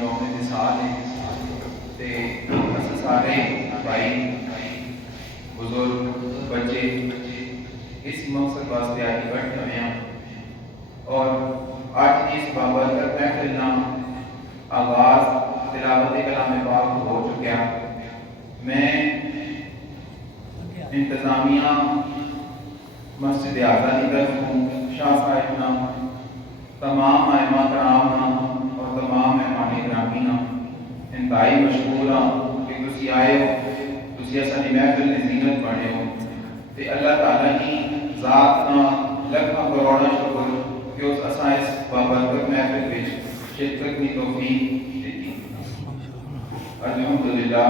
یوم وصال ہے تے اساں سارے بھائی بزرگ بچے اس مقصد واسطے آج بیٹھے ہوئے ہیں اور آج کی اس بابرکت محفل کا آغاز تلاوت کلام پاک ہو چکا۔ میں انتظامیہ مسجد اعظم کی طرف ہوں، شاہ صاحب نام، تمام ائمہ کرام نام اور تمام مہمان گرامی نام انتہائی مشکور ہوں کہ تسی آئے ہو، تسی اساں محفل نے زینت بنے ہو تے اللہ تعالیٰ کی ذات نا لکھاں کروڑاں شکر کہ اس اساں اس بابرکت محفل وچ شرکت کی توفیق دیتی۔ الحمدللہ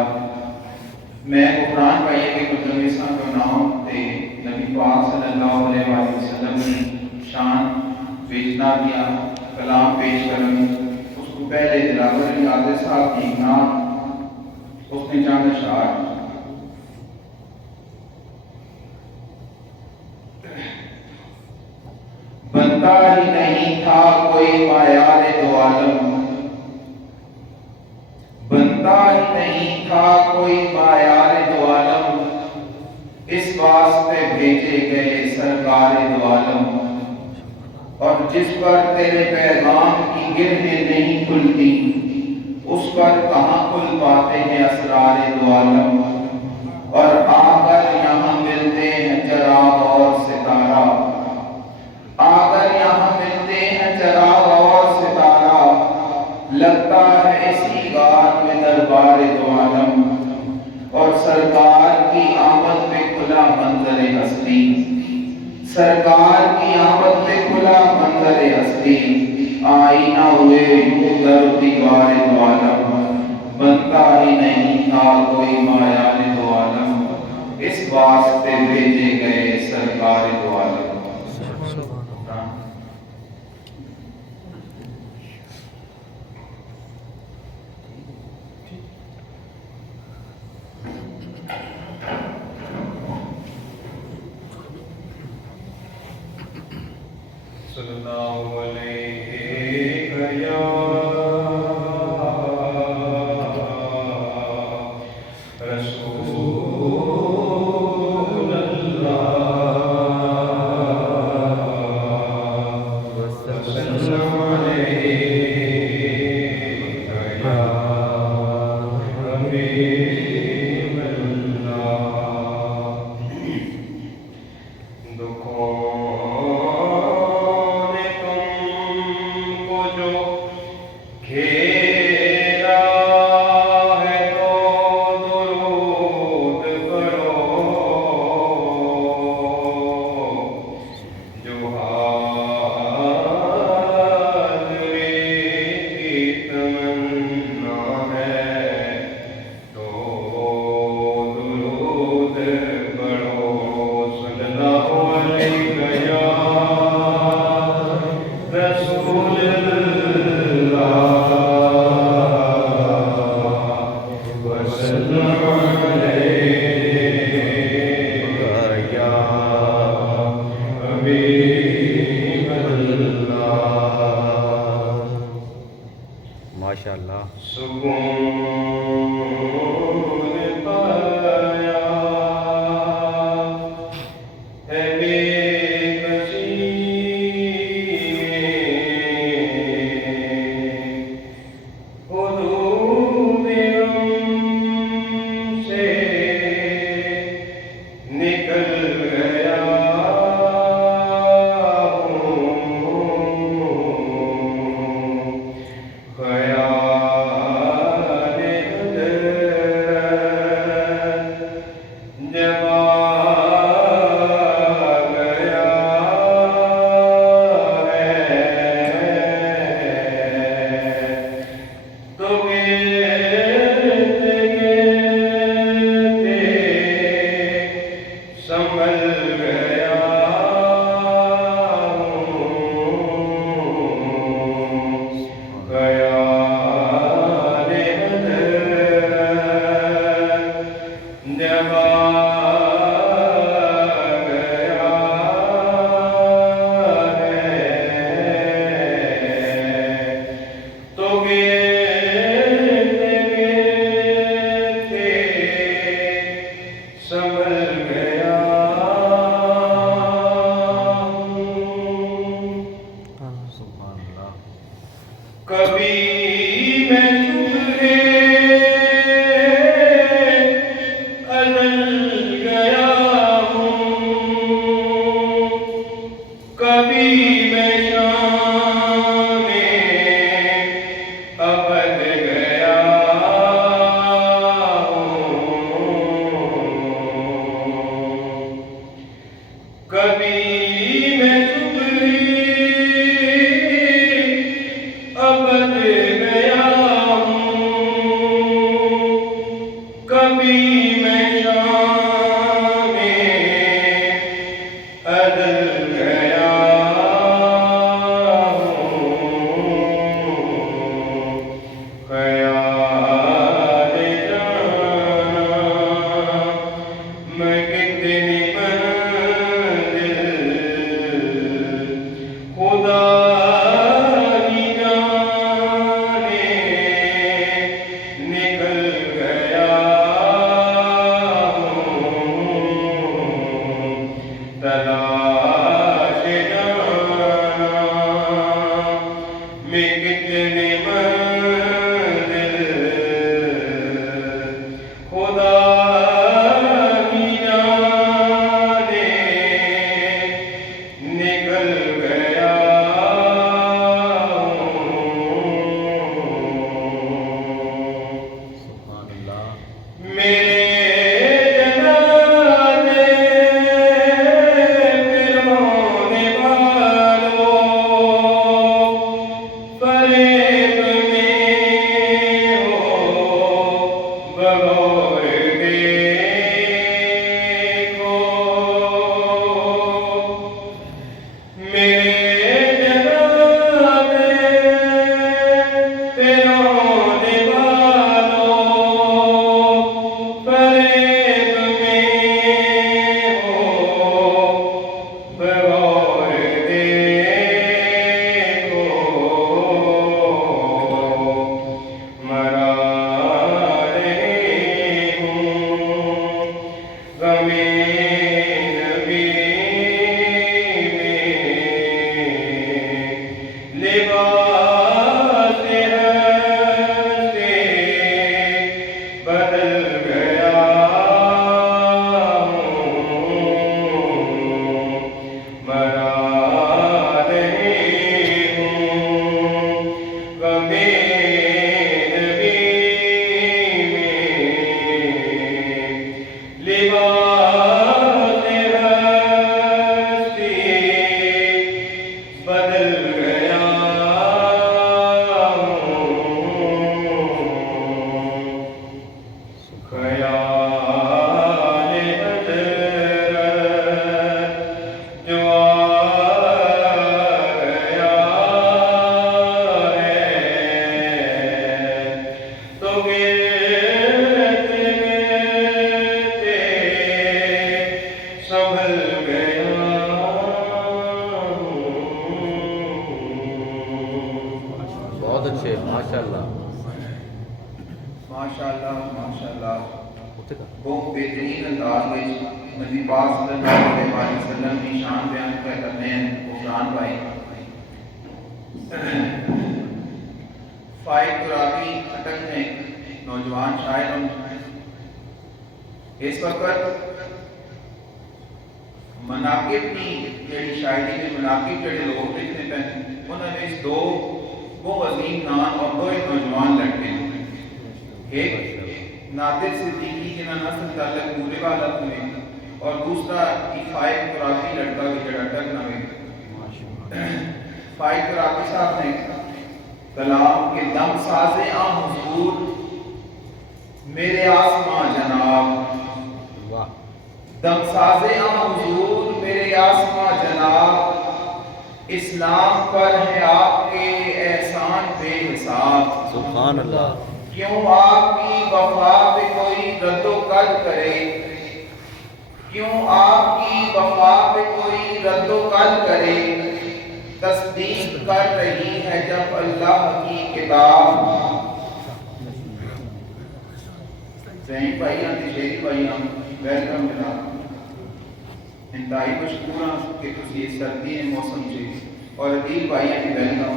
میں قرآن پائیے کہ مجلساں کو نام تے نبی پاک صلی اللہ علیہ وآلہ وسلم کی شان بیچنا دیا کلام پیش کرنے اس کو پہلے دلاور علی صاحب کی نام اس نے چاند اشعار بنتا ہی نہیں تھا کوئی معیار دو عالم، بنتا ہی نہیں تھا کوئی معیار دو عالم، اس واسطے بھیجے گئے سرکار دو عالم، اور جس پر تیرے پیغام کی گرہیں نہیں کھلتی اس پر کہاں کھل پاتے ہیں اسرار دو عالم، اور آ کر یہاں ملتے ہیں چراغ اور ستارہ، آ کر یہاں ملتے ہیں چراغ اور ستارہ، لگتا ہے اسی غار میں دربار دو عالم، اور سرکار کی آمد پہ کھلا منظر ہستی، سرکار کی آمد پہ کھلا منظر ہستی، آئینہ ہوئے یوں در دیوار دو عالم، بنتا ہی نہیں تھا کوئی معیار دو عالم، اس واسطے بھیجے گئے سرکار دو عالم۔ صلی اللہ علیہ یا رسول اللہ وسلم علیہ یا حبیب اللہ۔ ماشاءاللہ کبھی میں تمہیں ازل گیا ہوں، کبھی میں شام ابد گیا ہوں، کبھی میں ابد گیا ہوں، کبھی میں شام ازل گیا ہوں، خیال جانا میں کتنی منزل خدا ہی جانے نکل گیا ہوں، تلاش جانا میں کتنی منزل خدا ہی جانے نکل گیا ہوں، میرے جنازے پہ رونے والوں، فریب میں ہو بغور دیکھو، میرے جنازے پہ رونے والوں، فریب میں ہو بغور دیکھو، مرا رہے ہوں غم نبی میں، لباس ہستے بدل گیا ہوں، مرا رہے ہوں غم نبی میں، لباس ہستی بدل گیا ہوں، خیال حضرت جو آ گیا ہے تو گرتے گرتے سنبھل گیا ہوں۔ بہت اچھے، ماشاءاللہ ماشاءاللہ ماشاءاللہ، بہت بہترین انداز میں نبی پاک صلی اللہ علیہ وسلم کی شان بیان کرتے ہیں غفران بھائی۔ فائق قرابی اٹک میں نوجوان شاعر ہوں، اس وقت مناقب کی جڑی شاعری میں مناقب جڑے لوگ لکھتے ہیں انہوں نے اس دو وہ عظیم نام اور دو نوجوان لڑکے ہیں، ایک نادر صدیقی جنہاں نسل تعلق پورے والد میں، اور دوسرا فائق قرابی لڑکا بھی جڑا اٹک نہ ہوئے۔ فائق قرابی صاحب نے کلام کے دم سازے آن حضور میرے آسمان جناب، دم سازے آن حضور میرے آسمان جناب، اسلام پر ہے آپ کے احسان بے حساب، سبحان اللہ، کیوں آپ کی وفا پہ کوئی رد و قد کرے، کیوں آپ کی وفا پہ کوئی رد و قد کرے، تصدیق کر رہی ہے جب اللہ کی کتاب۔ زین بھائی شیری بھائی ویلکم جناب، انتہائی مشکور ہاں کہ تسی اس سردی موسم سے، اور عدیل بھائی ویلکم،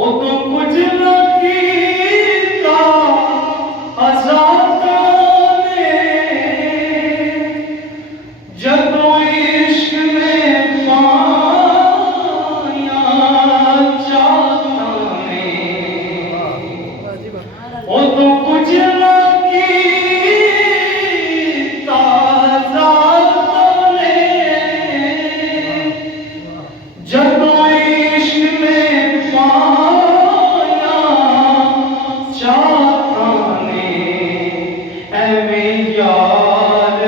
او تو کچھ نہ کیتا آزادہ نے جدوں عشق میں پایا چاہتا نے او تو کچھ نہ کیتا آزادہ نے جدوں عشق میں پایا چاہتا نے ایویں یار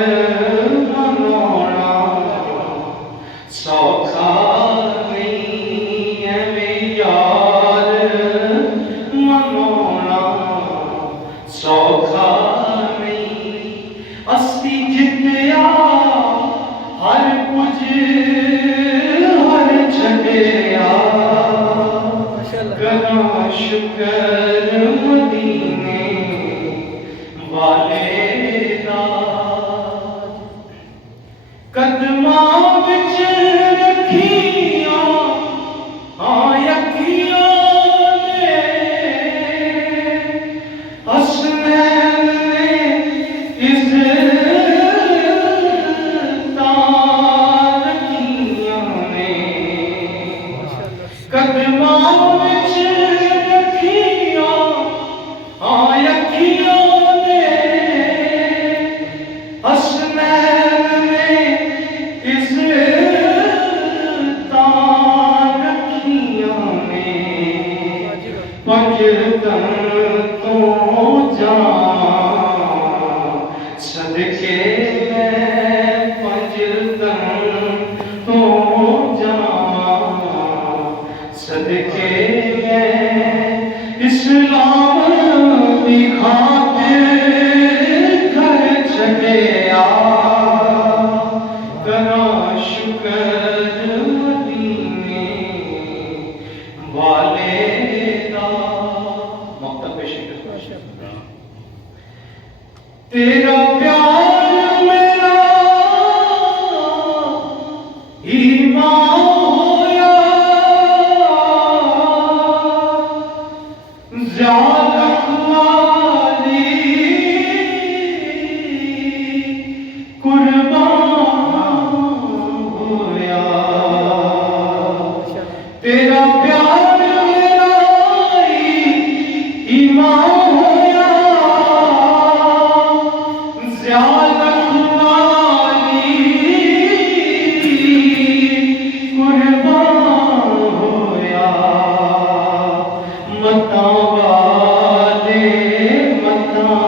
منانا سوکھا نہیں ایویں یار منانا سوکھا نہیں اسی جتیا ہر کچھ ہر چھڈیا کراں شکر مدینے والے دا قدماں وچ رکھیاں اکھیاں نے حسنین نے عزتاں رکھیاں نے قدماں وچ رکھیاں اکھیاں نے حسنین نے عزتاں رکھیاں نے پنجتن تو جان صدقے میں پنجتن تو جان صدقے میں اسلام دی خاطر گھر چھڈیا کراں شکر مدینے والے دا مقتل پیش تیرا پیار میرا ایمان ہویا زیادت والی قربان ہویا تیرا پیار میرا ایمان ہویا زیادت والی قربان ہویا متاں والے متاں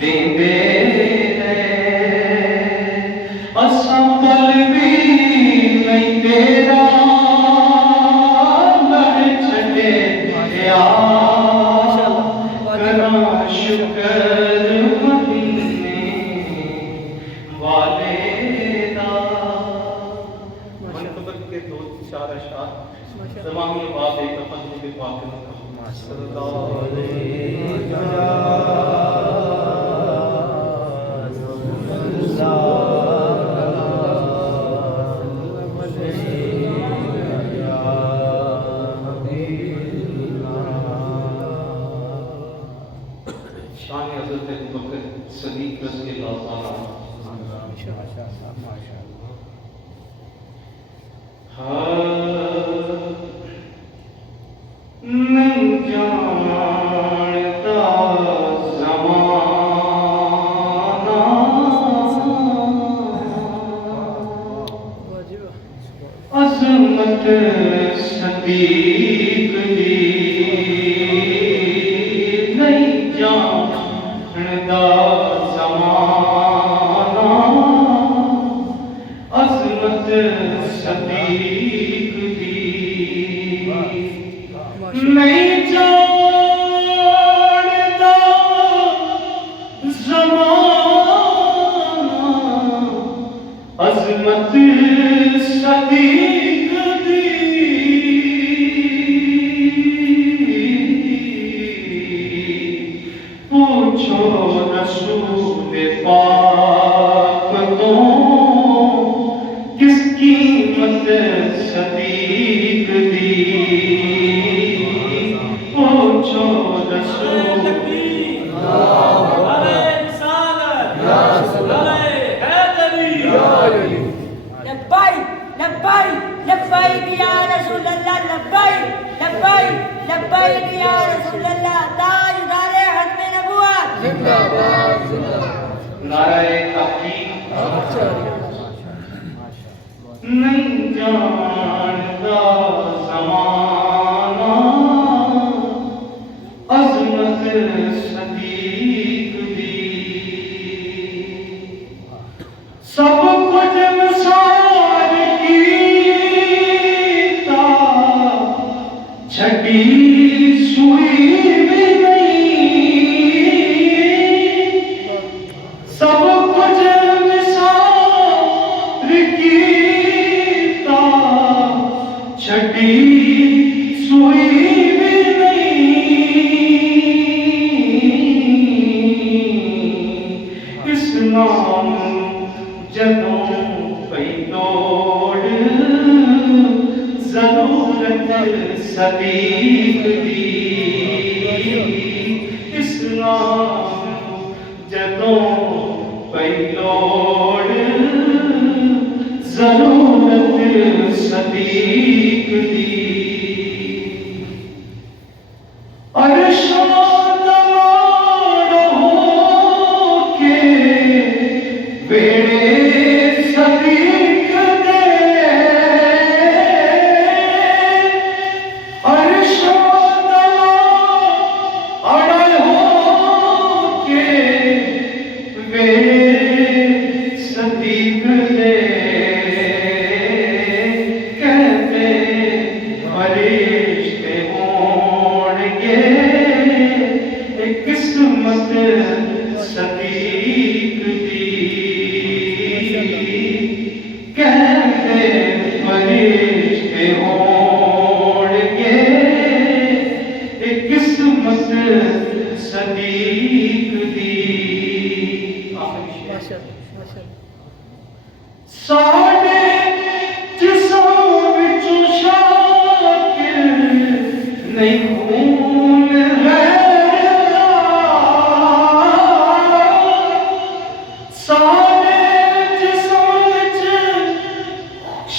دیندے رہے اساں پل بھی نہیں تیرا لڑ چھڈیا کراں شکر مدینے والے دا منقبت کے دو چار اشعار تمامی باب ایک اپن کے پاک میں صلی اللہ شان حضرت ابوبکر صدیق رضی اللہ تعالیٰ عنہ نہیں جانتا زمانہ عظمت صدیق دی نہیں جانتا زمانہ عظمت صدیق دی نہیں جانتا زمانہ عظمت صدیق دی پوچھو رسول پاک تو کس قیمت صدیق دی لبیک یا رسول اللہ تاجدار ختم نبوت زندہ باد زندہ باد نعرہ تحقیق نہیں جانتا زمانہ عظمت صدیق دی سب کچھ مثال کیتا چھٹی سوئی بھی نہیں سب کچھ مثال کیتا چھٹی سوئی بھی نہیں اس نام جدوں پئی توڑ ضرورت صدیق دی اس نام جدوں پئی توڑ ضرورت صدیق دی ارشاد ہو کے بیڑے صدیق دے ارشاد ہو کے بیڑے صدیق دے کہتے فرشتے ہون گے ایک قسمت صدیق دی کہتے فرشتے ہون گے ایک قسمت صدیق دی ساڈے جسم وچوں شاکر نہیں خون غیر دا ساڈے جسم وچ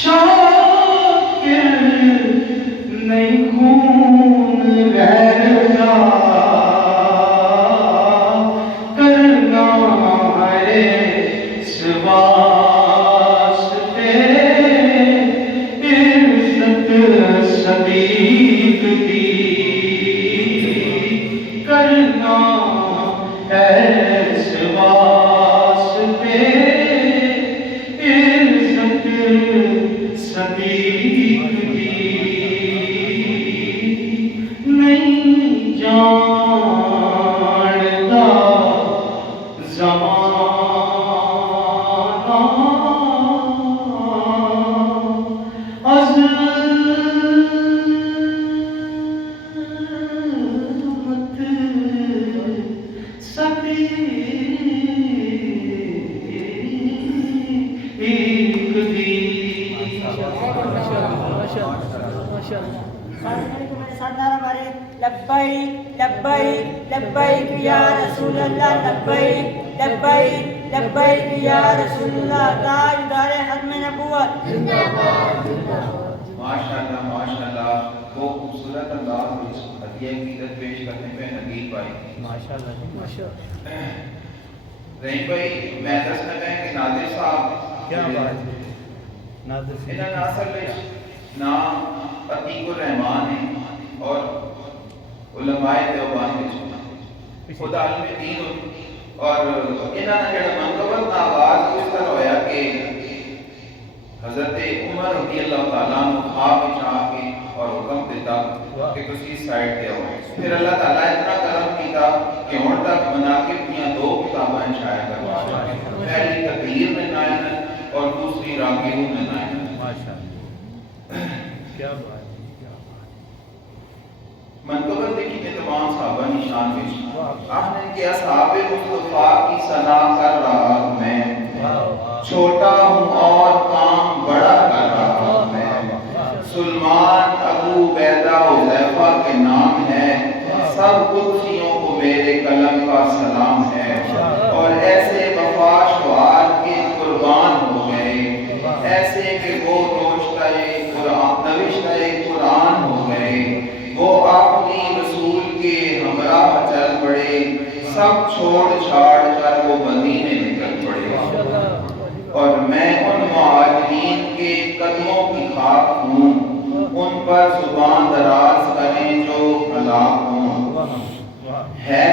شاکر نہیں خون غیر دا کرنا ہے واسطے عزت صدیق دی کرنا ہے واسطے عزت صدیق دی نہیں جانتا زمانہ عظمت صدیق دی لبیک لبیک لبیک یا رسول اللہ لبیک لبیک لبیک یا رسول اللہ تاجدار ختم نبوت ماشاءاللہ وہ خوبصورت انداز میں ہدیہ عقیدت پیش کرنے پہ نبیل بھائی ماشاءاللہ رحیم بھائی میں دسنا ہے کہ نادر صاحب کیا بات ہے نادر انہاں اصل نام عتیق الرحمان ہے اور علماء دیوبند وچ خود عالم دین اور انہاں دا جڑا منقبت دا آغاز اس طرح ہویا کہ حضرت عمر رضی اللہ تعالیٰ عنہ خواب وچ آ کے اور حکم دیتا کہ تسی اس سائڈ تے آؤ پھر اللہ تعالیٰ اتنا کرم کیتا کہ ہن تک مناقب دیاں 2 کتاباں شائع کروا پہلی تطہیر میں نائن اور دوسری راغبون میں نائن ماشاءاللہ کیا بات ہے منقبت دیکھی کہ تمام صحابہ نشان پیش آپ نے کہ اصحاب مصطفیٰ کی ثنا کر رہا ہوں میں چھوٹا ہوں اور کام بڑا کر رہا ہوں میں سلمان ابو عبیدہ حذیفہ کے نام ہے سب قدسیوں کو میرے قلم کا سلام ہے اور ایسے وفا شعار کے قربان ہو گئے ایسے کہ وہ نوشتہ قرآن ہو گئے وہ اپنی پڑے، سب چھوڑ چھاڑ کر وہ مدینے نکل پڑے، اور میں ان مہاجرین کے قدموں کی خاک ہوں، ان پر زبان دراز کریں جو ہلاک ہوں، ہے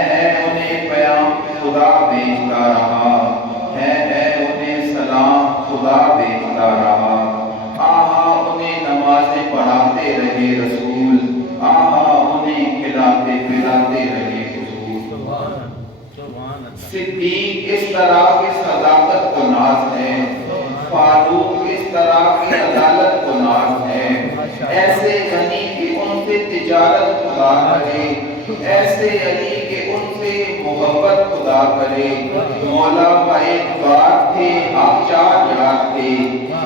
انہیں پیام خدا بھیجتا رہا، ہے انہیں سلام خدا بھیجتا رہا، آہا انہیں نمازیں پڑھاتے رہے رسول، آہا انہیں کھلاتے پلاتے رہے حضور۔ صدیق اس طرح کی صداقت کو ناز ہے، فاروق اس طرح کی عدالت کو ناز ہے، ایسے غنی کہ ان سے تجارت خدا کرے، ایسے علی کہ ان سے محبت خدا کرے، مولا کا ایک بار تھے آپ چار یار تھے،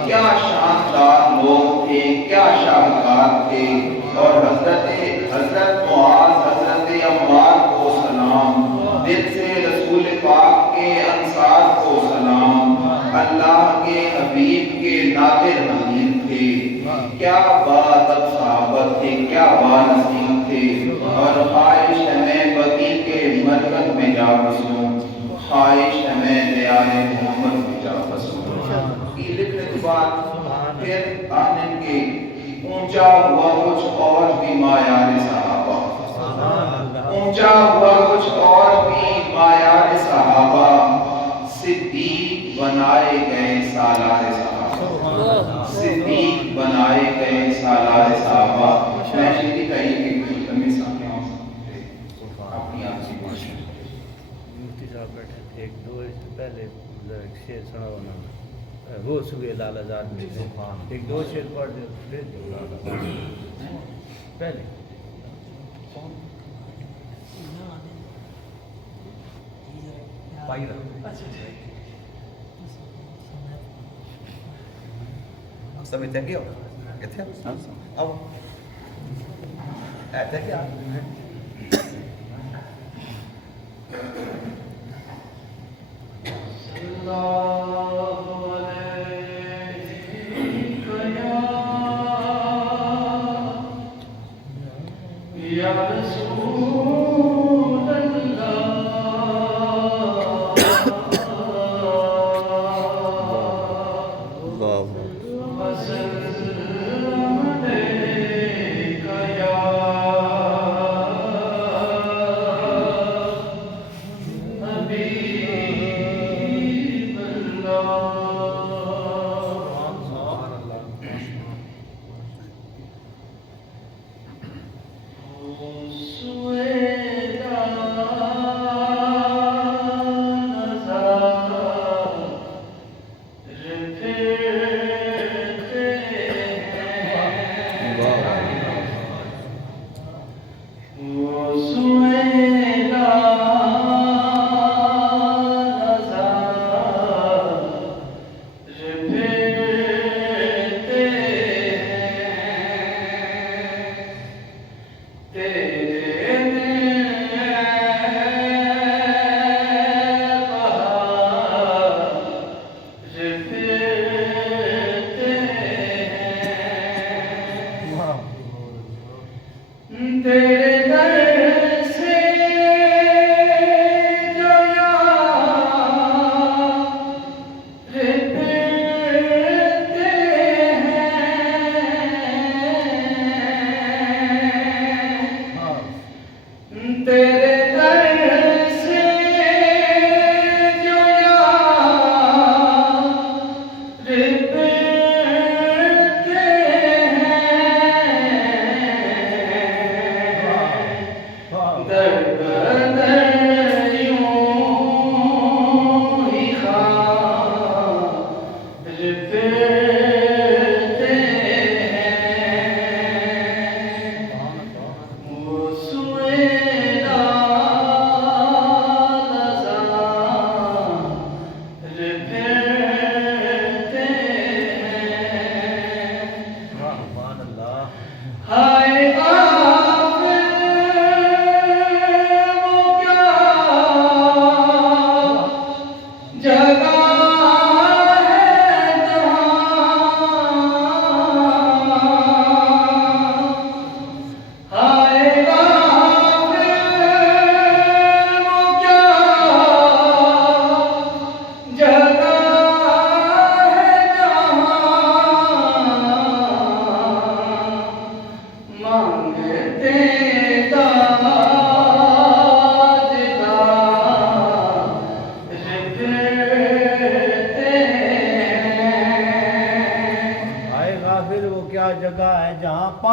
کیا شاندار لوگ تھے، کیا شاہکار تھے، اور حضرت معاذ، حضرت عمار کو سلام، دل سے رسول پاک کے انصار کو سلام، اللہ کے حبیب کے نادر حبیب تھے، کیا بادب صحابت تھے، کیا بانصیب تھے، اور خواہش ہے میں بقی کے مرکز میں جا بسوں، خواہش ہے میں دیار محمد میں جا بسوں۔ یہ لکھنے کے بعد پھر آنن کے اونچا ہوا کچھ اور بھی معیار صحابہ، اونچا ہوا کچھ اور بھی معیار صحابہ، صدیق بنائے گئے سالار صحابہ، صدیق بنائے گئے سالار صحابہ۔ میں شدی کہی کہ لمبی ساتھیاں اپنی آپ سے پوچھیں۔ مفتی صاحب بیٹھے تھے، ایک دو اس سے پہلے ایک شعر سنا ہونا، وہ سوئے لال آزاد میں سے ایک دو شعر پڑھ دے پہلے سمجھتے کیا کہتے ہیں اب ایسا کیا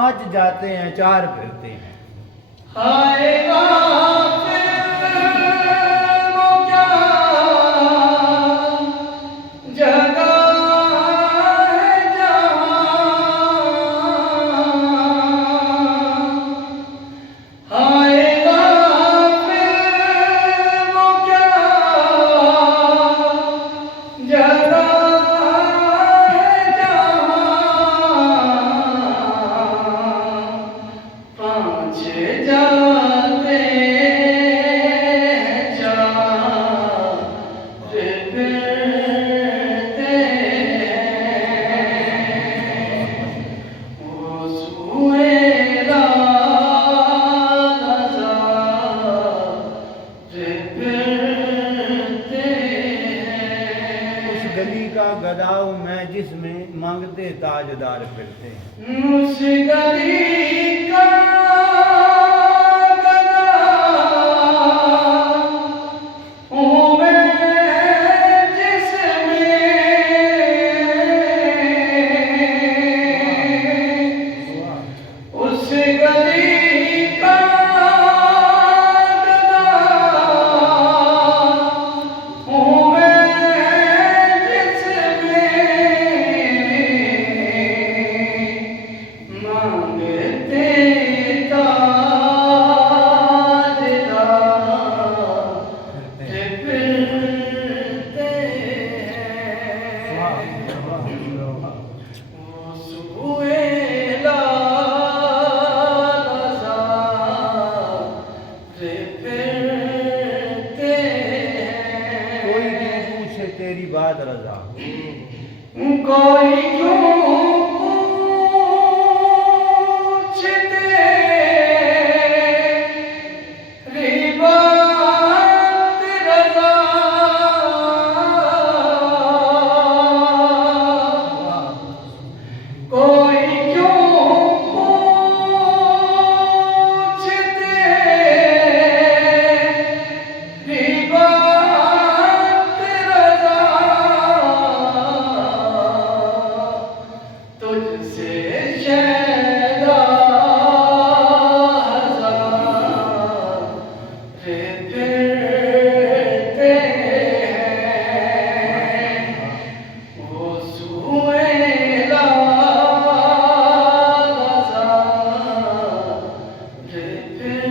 5 جاتے ہیں 4 پھرتے ہیں. ہائے غافل وہ کیا جگہ ہے جہاں، ہائے غافل وہ کیا جگہ ہے جہاں، 5 جاتے ہیں 4 پھرتے ہیں، وہ سوئے رضا پھرتے ہیں. اس گلی کا گدا ہوں میں جس میں مانگتے تاجدار پھرتے ہیں. اس گلی کا گدا ہوں میں جس میں اس گلی کا گدا ہوں میں جس میں مانگتے تاجدار پھرتے ہیں، وہ سوئے لالزا پھرتے کوئی کیوں ہیں. پوچھے تیری بات رضا، کوئی کیوں پوچھتے بات رضا، کوئی کیوں پوچھتے بات رضا، تجھ سے شیدا ہزار پھرتے ہیں، وہ سوئے لالزا پھرتے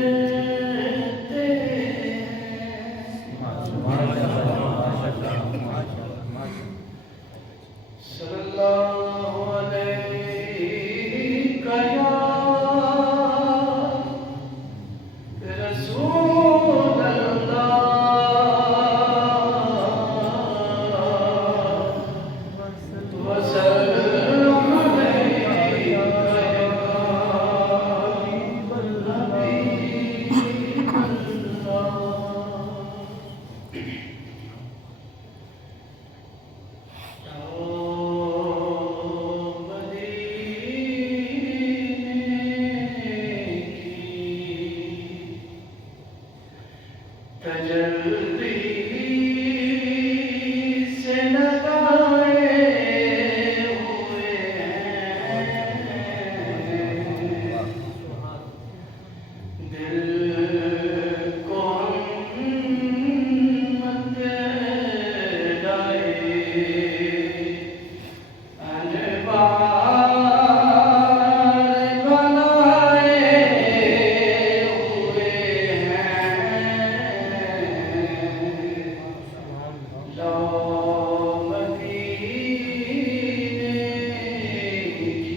صلی اللہ علیہ یا رسول اللہ، وسلم علیہ یا حبیب اللہ. تجلی سے لگائے ہوئے ہیں، دل کو مت ڈائے، انوار بنائے ہوئے ہیں، لو مدینے کی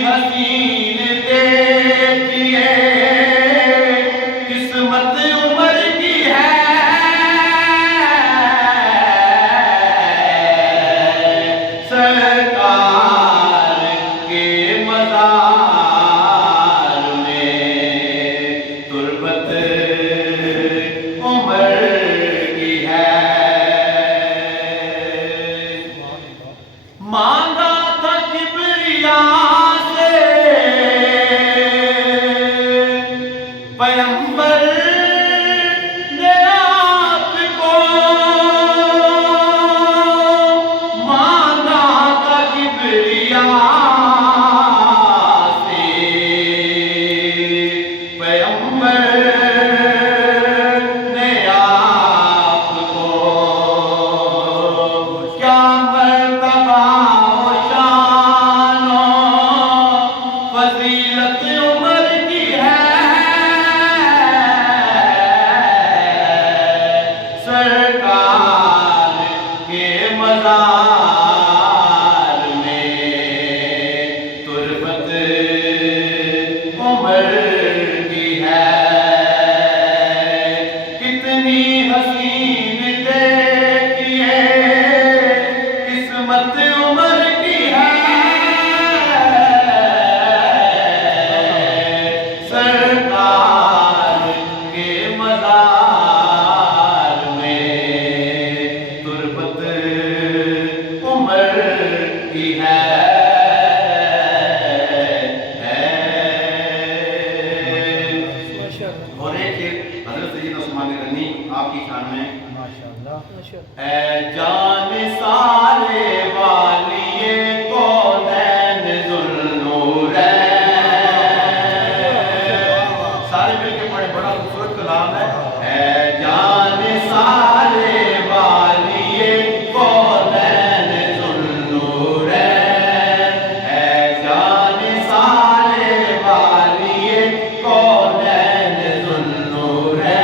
حسین دیکھیے قسمت عمر کی ہے سرکار کے مزار میں تربت عمر کی ہے مانگا تھا کبریا سے پیغمبر نے آپ کو مانگا تھا کبریا سے پیغمبر نے آپ کو کیا مرتبہ و شان و فضیلت عمر کی ہے سرکار کے مزار میں تربت عمر کی ہے کتنی حسین دیکھیے قسمت عمر کی ہے سرکار کے مزار میں تربت عمر کی ہے اور ایک شعر حضرت سید عثمان غنی آپ کی شان میں اے جان سارے والیے کونین ذوالنورین سارے مل کے پڑھے بڑا خوبصورت کلام ہے اے جان سارے والیے کونین ذوالنورین اے جان سارے والیے کونین ذوالنورین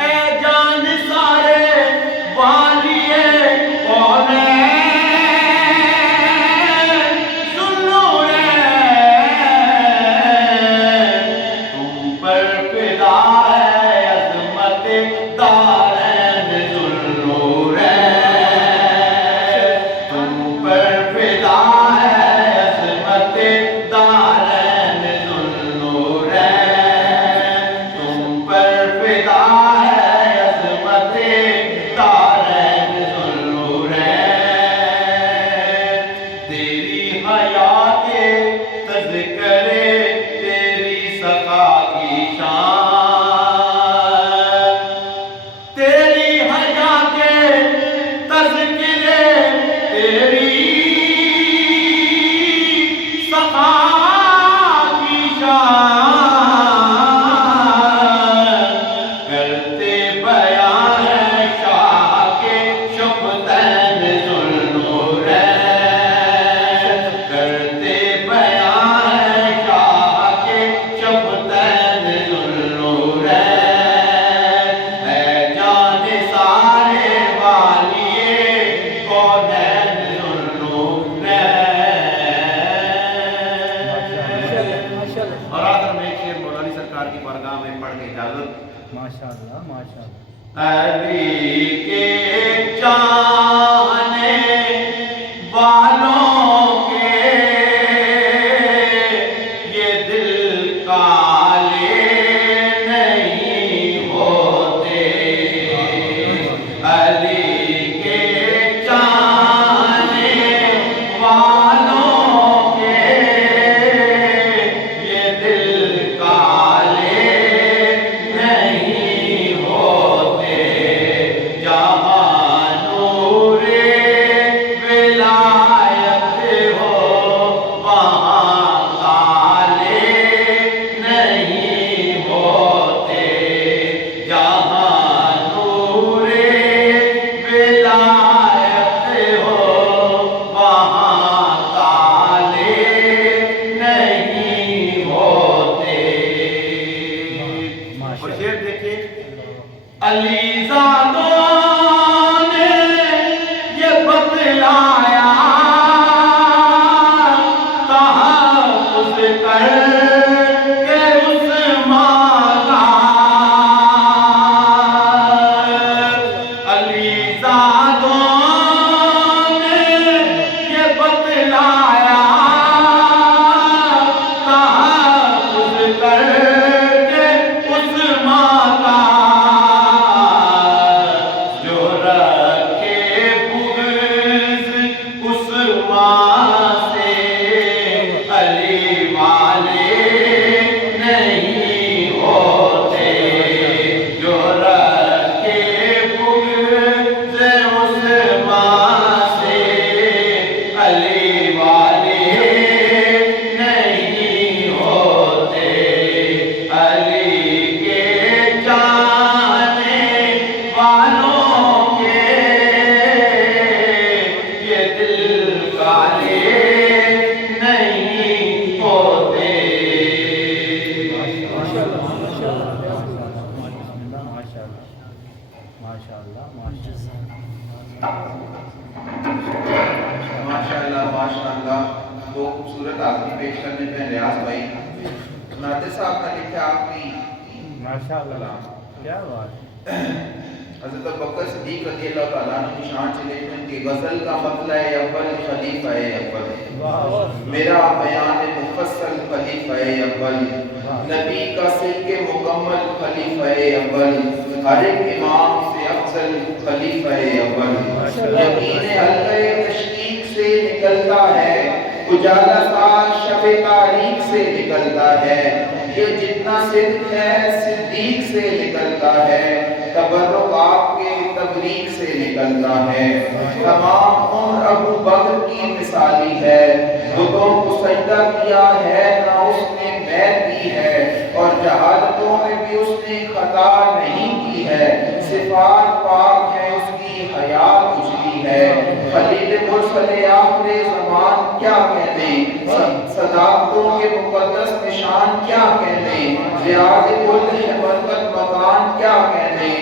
اے جان سارے والیے کونین ذوالنورین تم پر فدا ہے عظمت دارین ذوالنورین تم پر فدا ہے عظمت دارین ذوالنورین تم پر فدا ہے عظمت دارین ذوالنورین تیری حیات تذکرے تیری سخا کی شان تیری حیات تذکرے تیری سخا کی شان کرتے بیان ہے شاہ کے شفتین ذوالنورین کرتے بیان ہے شاہ کے شفتین ذوالنورین اے جان سارے والیے کونین ذوالنورین اور آخر میں ایک شعر مولا علی سرکار کی بارگاہ میں پڑھ کے اجازت ماشاءاللہ ماشاءاللہ علی کے چاہنے والوں کے یہ دل کالے نہیں ہوتے علی کے چاہنے والوں کے یہ دل کالے نہیں ہوتے جہاں نور حاضری پیش کرنے پہ ریاض بھائی نادر صاحب کا لکھا آخری ماشاءاللہ کیا بات ہے. حضرت ابوبکر صدیق رضی اللہ تعالیٰ عنہ کی شان سے لکھتے ہیں کہ غزل کا مطلع اول خلیفہ اول، میرا بیان مفصل خلیفہ اول، نبی کا سلک مکمل خلیفہ اول، ہر ایک امام سے افضل خلیفہ اول، یقین حلقہ تشکیق سے نکلتا ہے، اجالا سال شب تاریخ سے نکلتا ہے، یہ جتنا صدق ہے صدیق سے نکلتا ہے، تبرک آپ کے تبریک سے نکلتا ہے، تمام عمر ابو بکر کی مثالی ہے، بتوں کو سجدہ کیا ہے نہ اس نے بیعت کی ہے، اور جہالتوں میں بھی اس نے خطا نہیں کی ہے، صفات پاک ہے اس کی حیات اجلی ہے، خلیل مرسل آخر زمان کیا کہنے، صداقتوں کے مقدس نشان کیا کہنے، ریاض کل برکت مکان کیا کہنے،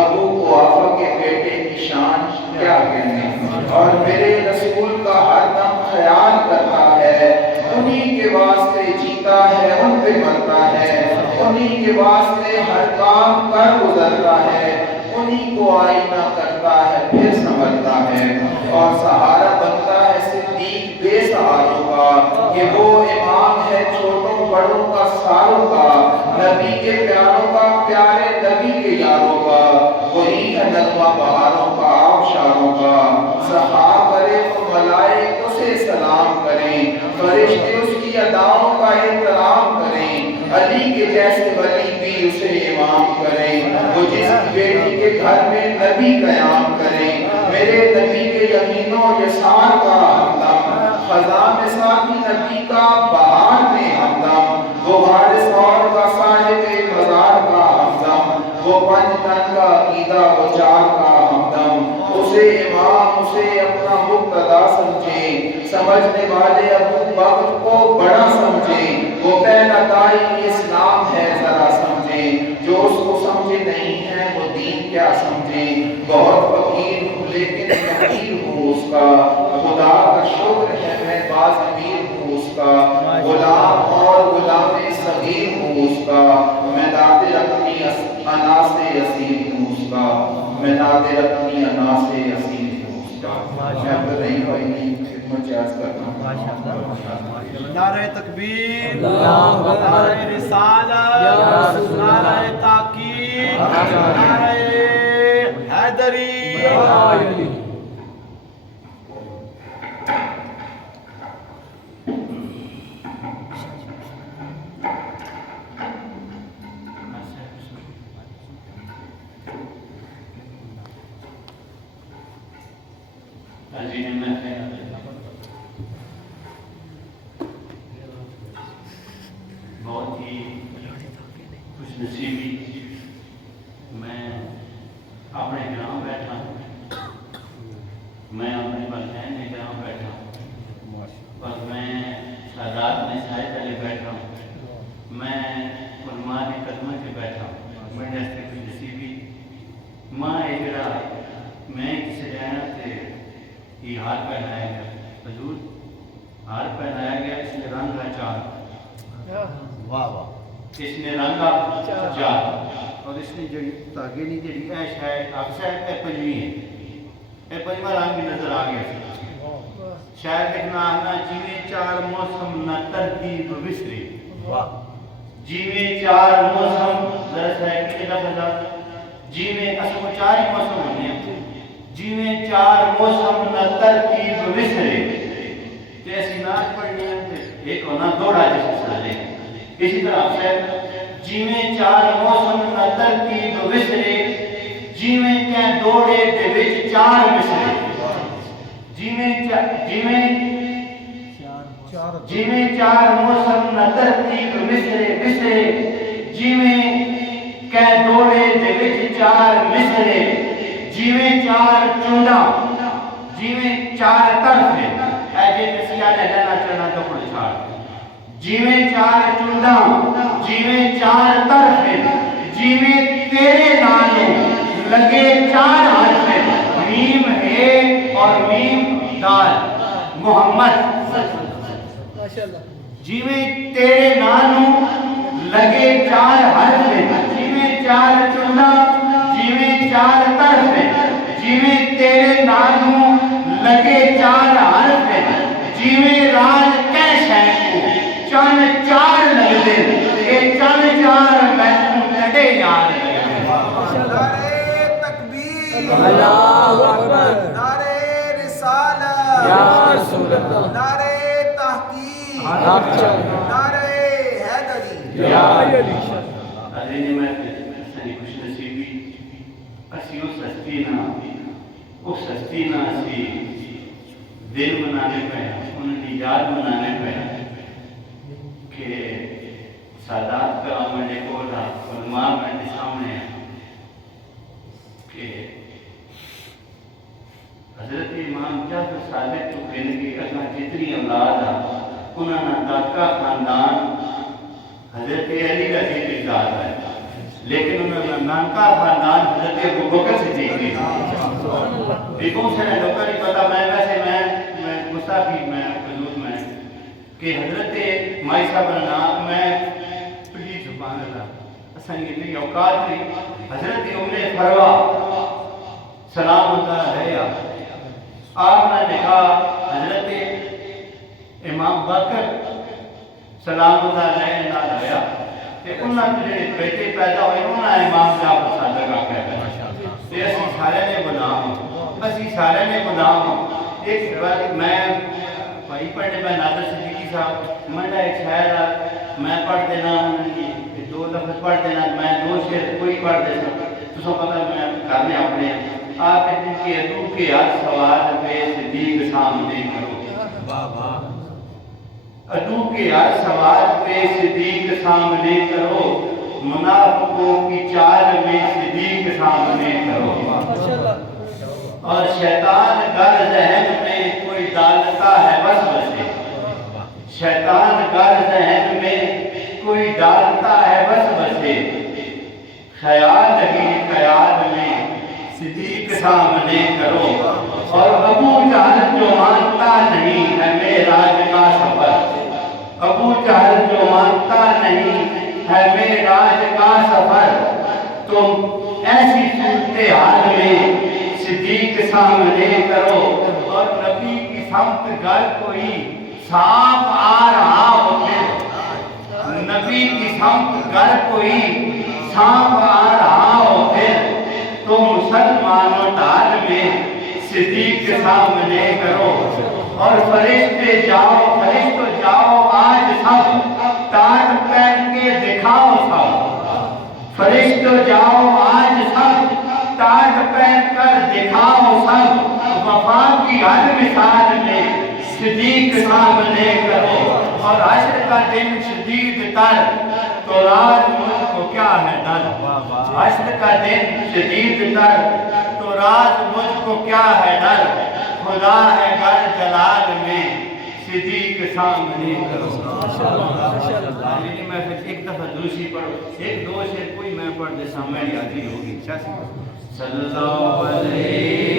ابو قحافہ کے بیٹے کی شان کیا کہنے، اور میرے رسول کا ہر دم خیال کرتا ہے، انہی کے واسطے جیتا ہے ان پہ مرتا ہے، انہی کے واسطے ہر کام کر گزرتا ہے، انہی کو آئینہ کرتا ہے پھر سنبھلتا ہے، اور سہارا بنتا ہے صدیق بے سہاروں کا، کہ وہ امام ہے چھوٹوں بڑوں کا ساروں کا، نبی کے پیاروں کا پیارے نبی کے یاروں کا، وہی ہے نغمہ بہاروں کا آبشاروں کا، سخا کرے تو ملائک اسے سلام کریں، فرشتے اس کی اداؤں کا احترام کریں، علی کے جیسے ولی بھی اسے امام کریں، وہ جس بیٹی کے گھر میں نبی قیام کریں، میرے نبی کے یمین و یسار کا ہمدم، خزاں میں ساتھی نبی کا بہار میں ہمدم، وہ وارث اور کا صاحب مزار کا ہمدم، وہ پنج تن کا عقیدہ وہ چار کا ہمدم، اسے امام اسے اپنا مقتدا سمجھیں، سمجھنے والے ابو بکر کو بڑا سمجھیں، وہ پہلا داعی اسلام ہے ذرا سمجھیں، جو اس کو سمجھے نہیں ہے وہ دین کیا سمجھیں، بہت فقیر ہوں لیکن فقیر ہوں اس کا، خدا کا شکر ہے میں باز امیر ہوں اس کا، غلام اور غلام صغیر ہوں اس کا، میں نادر اپنی انا سے اسیر ہوں اس کا، میں نادر اپنی انا سے اسیر ہوں اس کا. میں عبد الرحیم بھائی کی خدمت سے عرض کرتا ہوں. نعرہ تکبیر، نعرہ رسالت، نعرہ تحقیق، نعرہ حیدری. بہت ہی خوش نصیبی میں اپنے گراؤں بیٹھا ہوں، میں اپنے والدین کے گراؤں بیٹھا ہوں، اور میں سادات میں سائے تلے بیٹھا ہوں، میں علماء کے قدموں سے بیٹھا ہوں. میں جیسے خوش نصیبی ماں اجرا میں کسی رہنا تھے یہ ہار پہنایا گیا، حضور ہار پہنایا گیا، اس نے رنگا چار، واہ واہ، اس نے رنگا چار، اور اس نے جڑی تاگے نہیں جڑی اے شاید اکثر اے پنجوی ہے، اے پنجوہ رنگ بھی نظر آ گیا. شاید لکھنا آنا جیویں چار موسم نہ ترتیب وسری، جیویں چار موسم ذرا سا کتنے لفظ جیویں اصل کو چار ہی موسم ہونے ہیں، جیویں چار موسم نہ ترتیب وسرے، جیسی ناچ پڑھنی ہے ایک ہونا دوڑا جیسے سالے. اسی طرح سے جیویں چار موسم نہ ترتیب وسرے، جیویں کہ دوڑے دے وچ چار وسرے، جیویں چار موسم نہ ترتیب وسرے، جیویں کہ دوڑے دے وچ چار وسرے، جیویں چار چونڈا، جیویں چار طرف ہے، اے جے تسیاں نے لینا چڑھنا تو کڑ چھاڑ، جیویں چار چونڈا، جیویں چار طرف ہے، جیویں تیرے نالوں لگے چار حرف ہے، میم ہے اور میم دال، محمد. جیویں تیرے نانوں لگے چار حرف ہیں، جیویں چار چندہ جیویں چار طرف ہیں، جیویں تیرے نانوں لگے چار حرف ہیں، جیویں راج کیسے کو چن چار لگ دے، اے چن چار میں تڑے یار لگے۔ نعرہ تکبیر، اللہ اکبر، نعرہ رسالت، یا رسول اللہ، نعرہ تحقیق، نعرہ حیدری، یا علی۔ علی میں ساری خوش نصیبی اسی اس ہستی نہ اسی دن منانے پہ انہوں نے یاد منانے پہ کہ سادات کا میرے کو علماء میرے سامنے کہ حضرت امام جعفر صادق تو کہنے کی اپنا جتنی اولاد انہوں نے دادکا خاندان حضرت علی رضی کی ذات ہے، لیکن انہوں نے نانکا خاندان حضرت ابوبکر صدیق کی بیگم سے لوگوں نہیں پتا، میں ویسے میں مستعفی میں حضور میں کہ حضرت مائی صاحب نام میں پلیز سبحان اللہ اسان یہ نہیں اوقات نہیں، حضرت ام فروا سلام اللہ علیہ آپ نے کہا حضرت امام بکر سلام اللہ علیہ نال ہویا کہ انہاں دے بیٹے پیدا ہوئے انہاں امام جعفر صادق آکھیا تے اسی سارے نے غلام ایک بار میں بھائی پڑھنے میں نادر صدیقی صاحب میں ایک شاعر میں پڑھ دینا انہیں دو لفظ پڑھ دینا میں دو شعر کوئی پڑھ دینا تو سب پتہ میں کرنے اپنے آپ کہتے ہیں کہ ادو کے ہر سوال پہ صدیق سامنے کرو، ادو کے ہر سوال پہ صدیق سامنے کرو، منافقوں کی چال میں صدیق سامنے کرو، اور شیطان گر ذہن میں کوئی ڈالتا ہے وسوسے، شیطان گر ذہن میں کوئی ڈالتا ہے وسوسے، خیال میں صدیق سامنے کرو، اور ابو جہل جو مانتا نہیں ہے معراج کا سفر، ابو جہل جو مانتا نہیں ہے معراج کا سفر، تم ایسی صورتحال میں صدیق سامنے کرو، اور نبی کی سمت گر کوئی سانپ آ رہا ہو پھر، نبی کی سمت گر کوئی سانپ آ رہا ہو پھر، تو مسلمانوں ڈال میں صدیق سامنے کرو، اور فرشتے جاؤ آج سب ٹاٹ پہن کے دکھاؤ سب، فرشتے جاؤ آج سب ٹاٹ پہن کر دکھاؤ سب، وفا کی ہر مثال میں صدیق سامنے کرو، اور عشر کا دن شدید تر تو راز مجھ کو کیا ہے ڈر، عشر کا دن شدید تر تو راز مجھ کو کیا ہے ڈر، خدا ہے گر جلال میں صدیق سامنے کرو۔ میں پھر ایک دفعہ دوسری پڑھو، ایک دو شعر کوئی میں پڑھ دے سامنے یادی ہوگی، صلی اللہ علیہ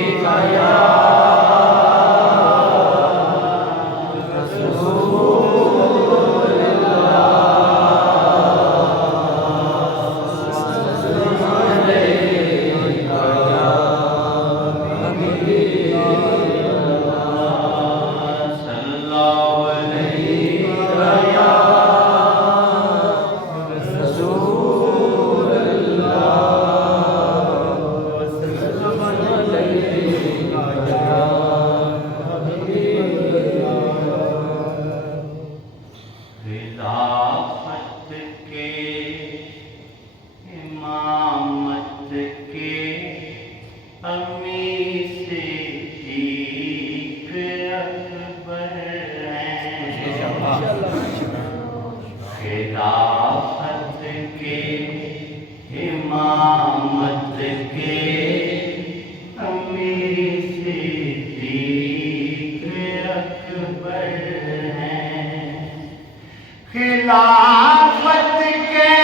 خلافت کے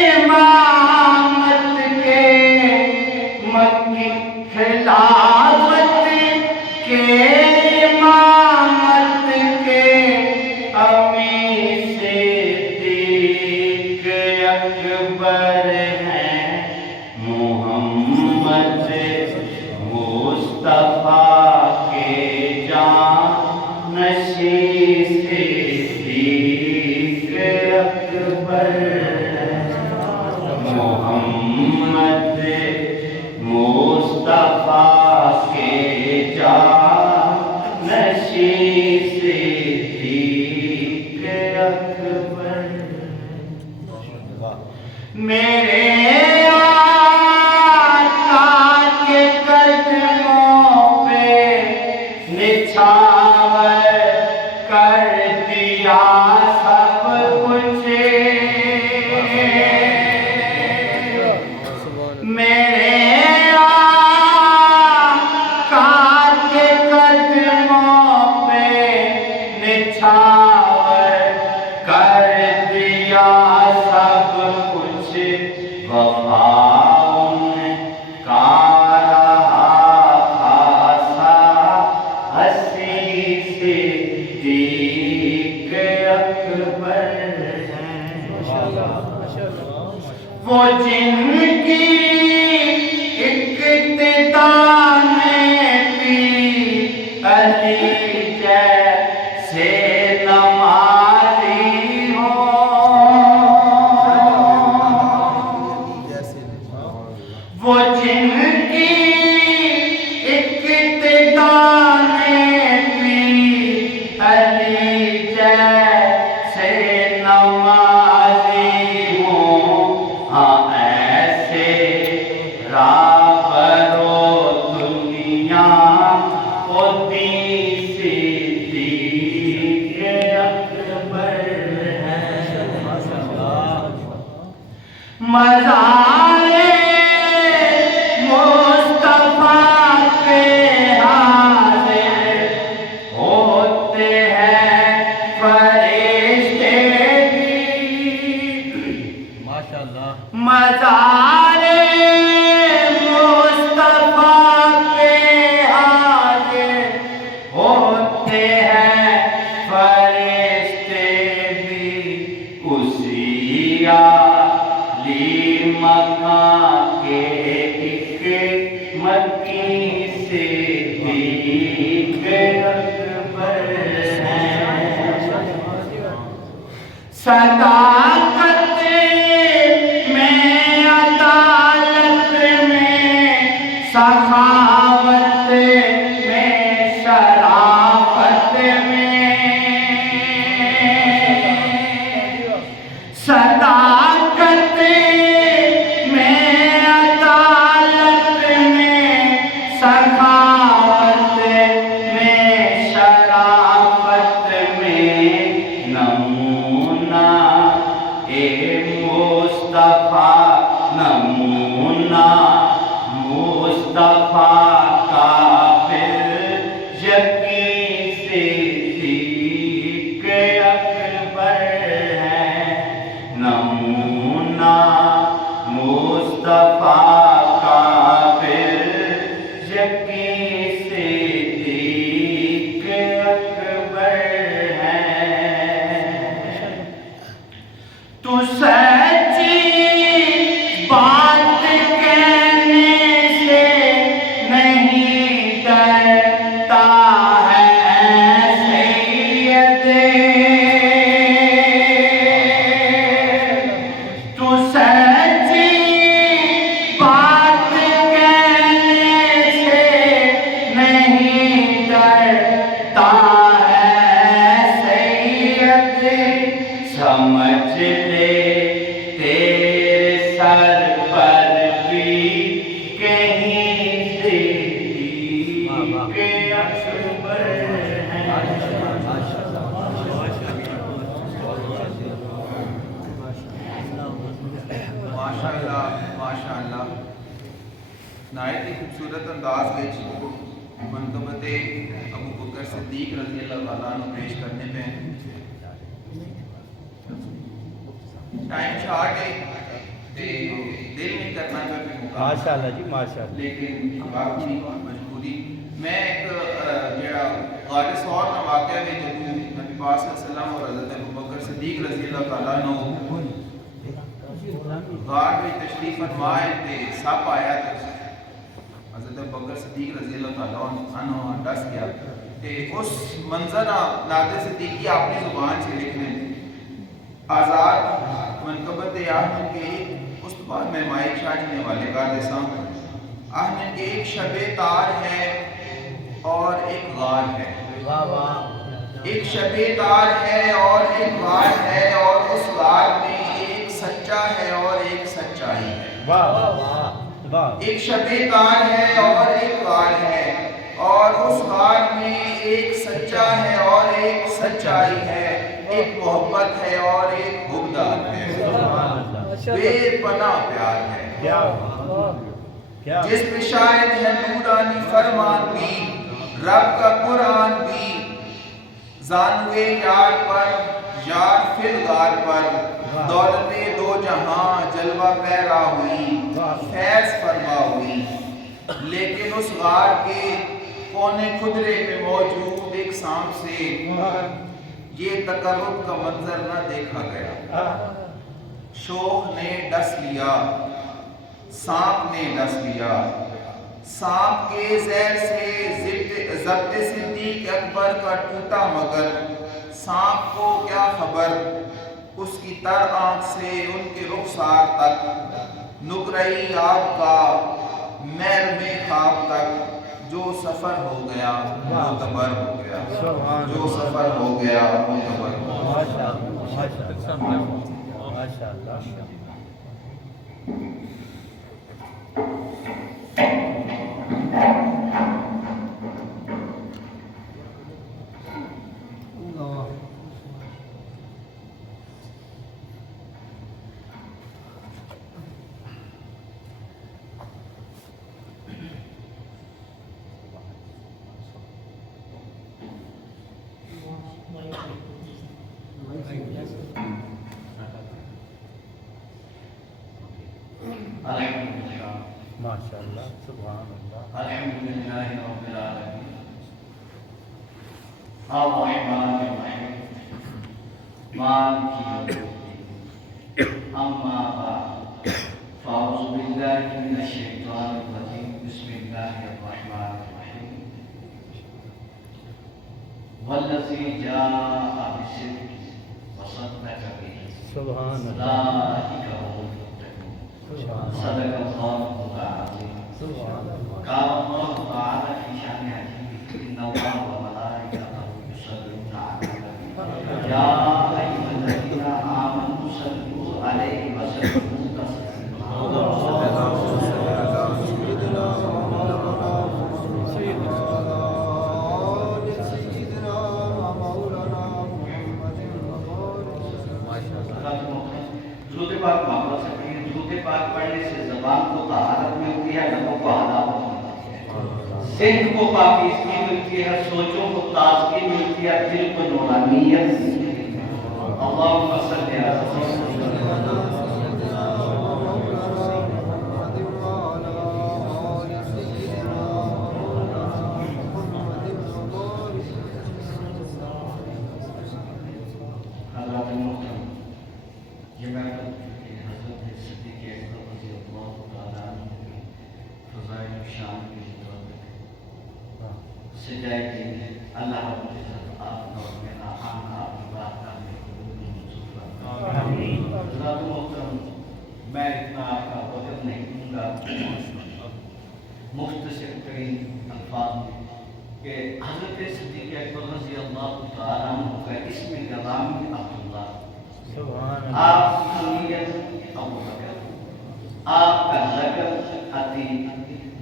امامت کے مکی، خلافت کے امامت کے امیر اکبر میرے آقا کے قدموں پہ نچھاور کر دیا سب کچھ میرے آقا کے قدموں پہ نچھاور کر دیا سب کچھ وفا ان کا رہا خاصا حسین صدیق اکبر ہیں وہ جن کی اقتدا میں بھی علی جیسے نمازی ہو وہ جن کی اقتدا میں بھی علی جیسے نمازی ہوں ہاں ایسے راہبرو دنیا ہوتی صدیق اکبر ہیں مزار مصطفیٰ پہ حاضر ہوتے ہیں فرشتے بھی مزار مصطفیٰ پہ حاضر ہوتے ہیں فرشتے بھی اسی عالی مکان کے ایک مکی صدیق اکبر ہیں صداقت میں عدالت میں سخاوت میں شرافت میں صداقت میں عدالت میں سخاوت میں شرافت میں نمونہ اے مصطفیٰ نمونہ مصطفیٰ قابل یقین صدیق اکبر ہیں نمونہ مصطفیٰ قابل یقین صدیق اکبر ہیں تو سچی بات کہنے سے نہیں ڈرتا ہے سید تو سچی بات کہنے سے نہیں ڈرتا ہے سید سمجھ لے تیرے سر پر بھی کہیں صدیق اکبر ہیں ماشاءاللہ ماشاءاللہ نہایت ہی خوبصورت انداز وچ منقبت ابو بکر صدیق رضی اللہ تعالیٰ عنہ پیش کرنے پہ ٹائم شارٹ ہے تے دل نہیں کرنا پہ ماشاءاللہ جی ماشاءاللہ لیکن باقی مجبوری میں ایک جڑا غارث اور نہ واقعہ ہے جب نبی پاک صلی اللہ علیہ وسلم اور حضرت ابو بکر صدیق رضی اللہ تعالیٰ عنہ غار میں تشریف فرمائے تے سپ آیا تے حضرت ابو بکر صدیق رضی اللہ تعالیٰ عنہ ڈس گیا تے اس منظر نادر صدیقی اپنی زبان سے لکھنے آزاد منقبت احمد کے اس بعد میں مائک شاہ جی نے والے کار دیسا احمد کے ایک شب تار ہے اور ایک غار ہے ایک شب تار ہے اور ایک غار ہے، اور اس غار میں ایک سچا ہے اور ایک سچائی ہے۔ واہ واہ واہ، ایک شب تار ہے اور ایک غار ہے، اور اس غار میں ایک سچا ہے اور ایک سچائی ہے، ایک محبت ہے اور ایک حبدار ہے، بے پناہ پیار ہے، کیا کیا جس پہ شاید ہے نورانی فرمان بھی، رب کا قرآن بھی، زانوے یار پر یار فی الغار پر، دولت دو جہاں جلوہ پیرا ہوئی، فیض فرما ہوئی، لیکن اس غار کے کونے خدرے میں موجود ایک سانپ سے یہ تقرب کا منظر نہ دیکھا گیا۔ شوخ نے ڈس لیا، سانپ نے ڈس لیا، سانپ کے زہر سے ضبط صدیق اکبر کا ٹوٹا، مگر سانپ کو کیا خبر اس کی تر آنکھ سے ان کے رخسار تک، نقرئی آب کا محرم خواب تک، جو سفر ہو گیا معتبر ہو گیا، جو سفر ہو گیا معتبر ہو گیا۔ ماشاء اللہ ماشاء اللہ ماشاء اللہ۔ الحمدللہ ماشاء اللہ، سبحان اللہ۔ الحمدللہ رب العالمین الرحمن الرحیم مالک یوم الدین اما بعد فاعوذ باللہ من الشیطان الرجیم بسم اللہ الرحمن الرحیم والذی جاء بالصدق وصدق به سبحان اللہ، اولئک هم المتقون صدق اللہ العظیم۔ سبحان اللہ۔ قال الله تعالى في شأن عجيب إن الله وملائكته يصلون على النبي يا أيها الذين آمنوا صلوا عليه وسلموا تسليما اللهم صل على سيدنا درود پاک محمد صلی اللہ علیہ وسلم۔ درود پاک پڑھنے سے زبان کو طہارت ملتی ہے، لبوں کو حلاوت ملتی ہے، ذہن کو پاکیزگی ملتی ہے، سوچوں کو تازگی ملتی ہے، دل کو نورانیت ملتی ہے۔ اللہم صلی علی حضرات محترم، یہ میں حضرت صدیق اکبر رضی اللہ تعالیٰ عنہ کی فضائل و شان کے مطابق سجائے کی اللہ رب العزت آپ کا اور میرا آن آپ کی بات کرنے کو منظور فرمائے۔ حضرات محترم، میں اتنا آپ کا وقت نہیں دوں گا، مختصر ترین الفاظ میں کہ حضرت صدیق اکبر رضی اللہ تعالیٰ عنہ کا اسم گرامی عبداللہ، سبحان اللہ۔ آپ کی کنیت ابو بکر، آپ کا لقب عتیق۔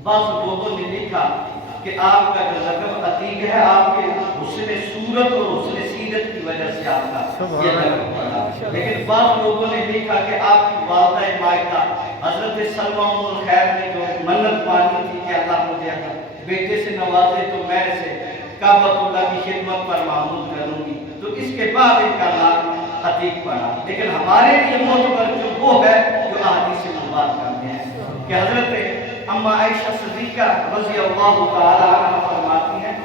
بعض لوگوں نے لکھا کہ آپ کا جو لقب عتیق ہے آپ کے حسن صورت اور حسن سیرت کی وجہ سے آپ کا یہ لقب پڑا، لیکن بعض لوگوں نے لکھا کہ آپ کی والدہ مائدہ حضرت سلمہ ام الخیر نے جو منت مانی تھی کہ اللہ مجھے بیٹے سے نوازے تو میں اسے کعبۃ اللہ کی خدمت پر معمول کروں گی، تو اس کے بعد ان کا نام عتیق پڑا۔ لیکن ہمارے لیے معتبر جو وہ ہے جو احادیث مبارکہ میں ہے کہ حضرت اما عائشہ صدیقہ رضی اللہ تعالی عنہ فرماتی ہیں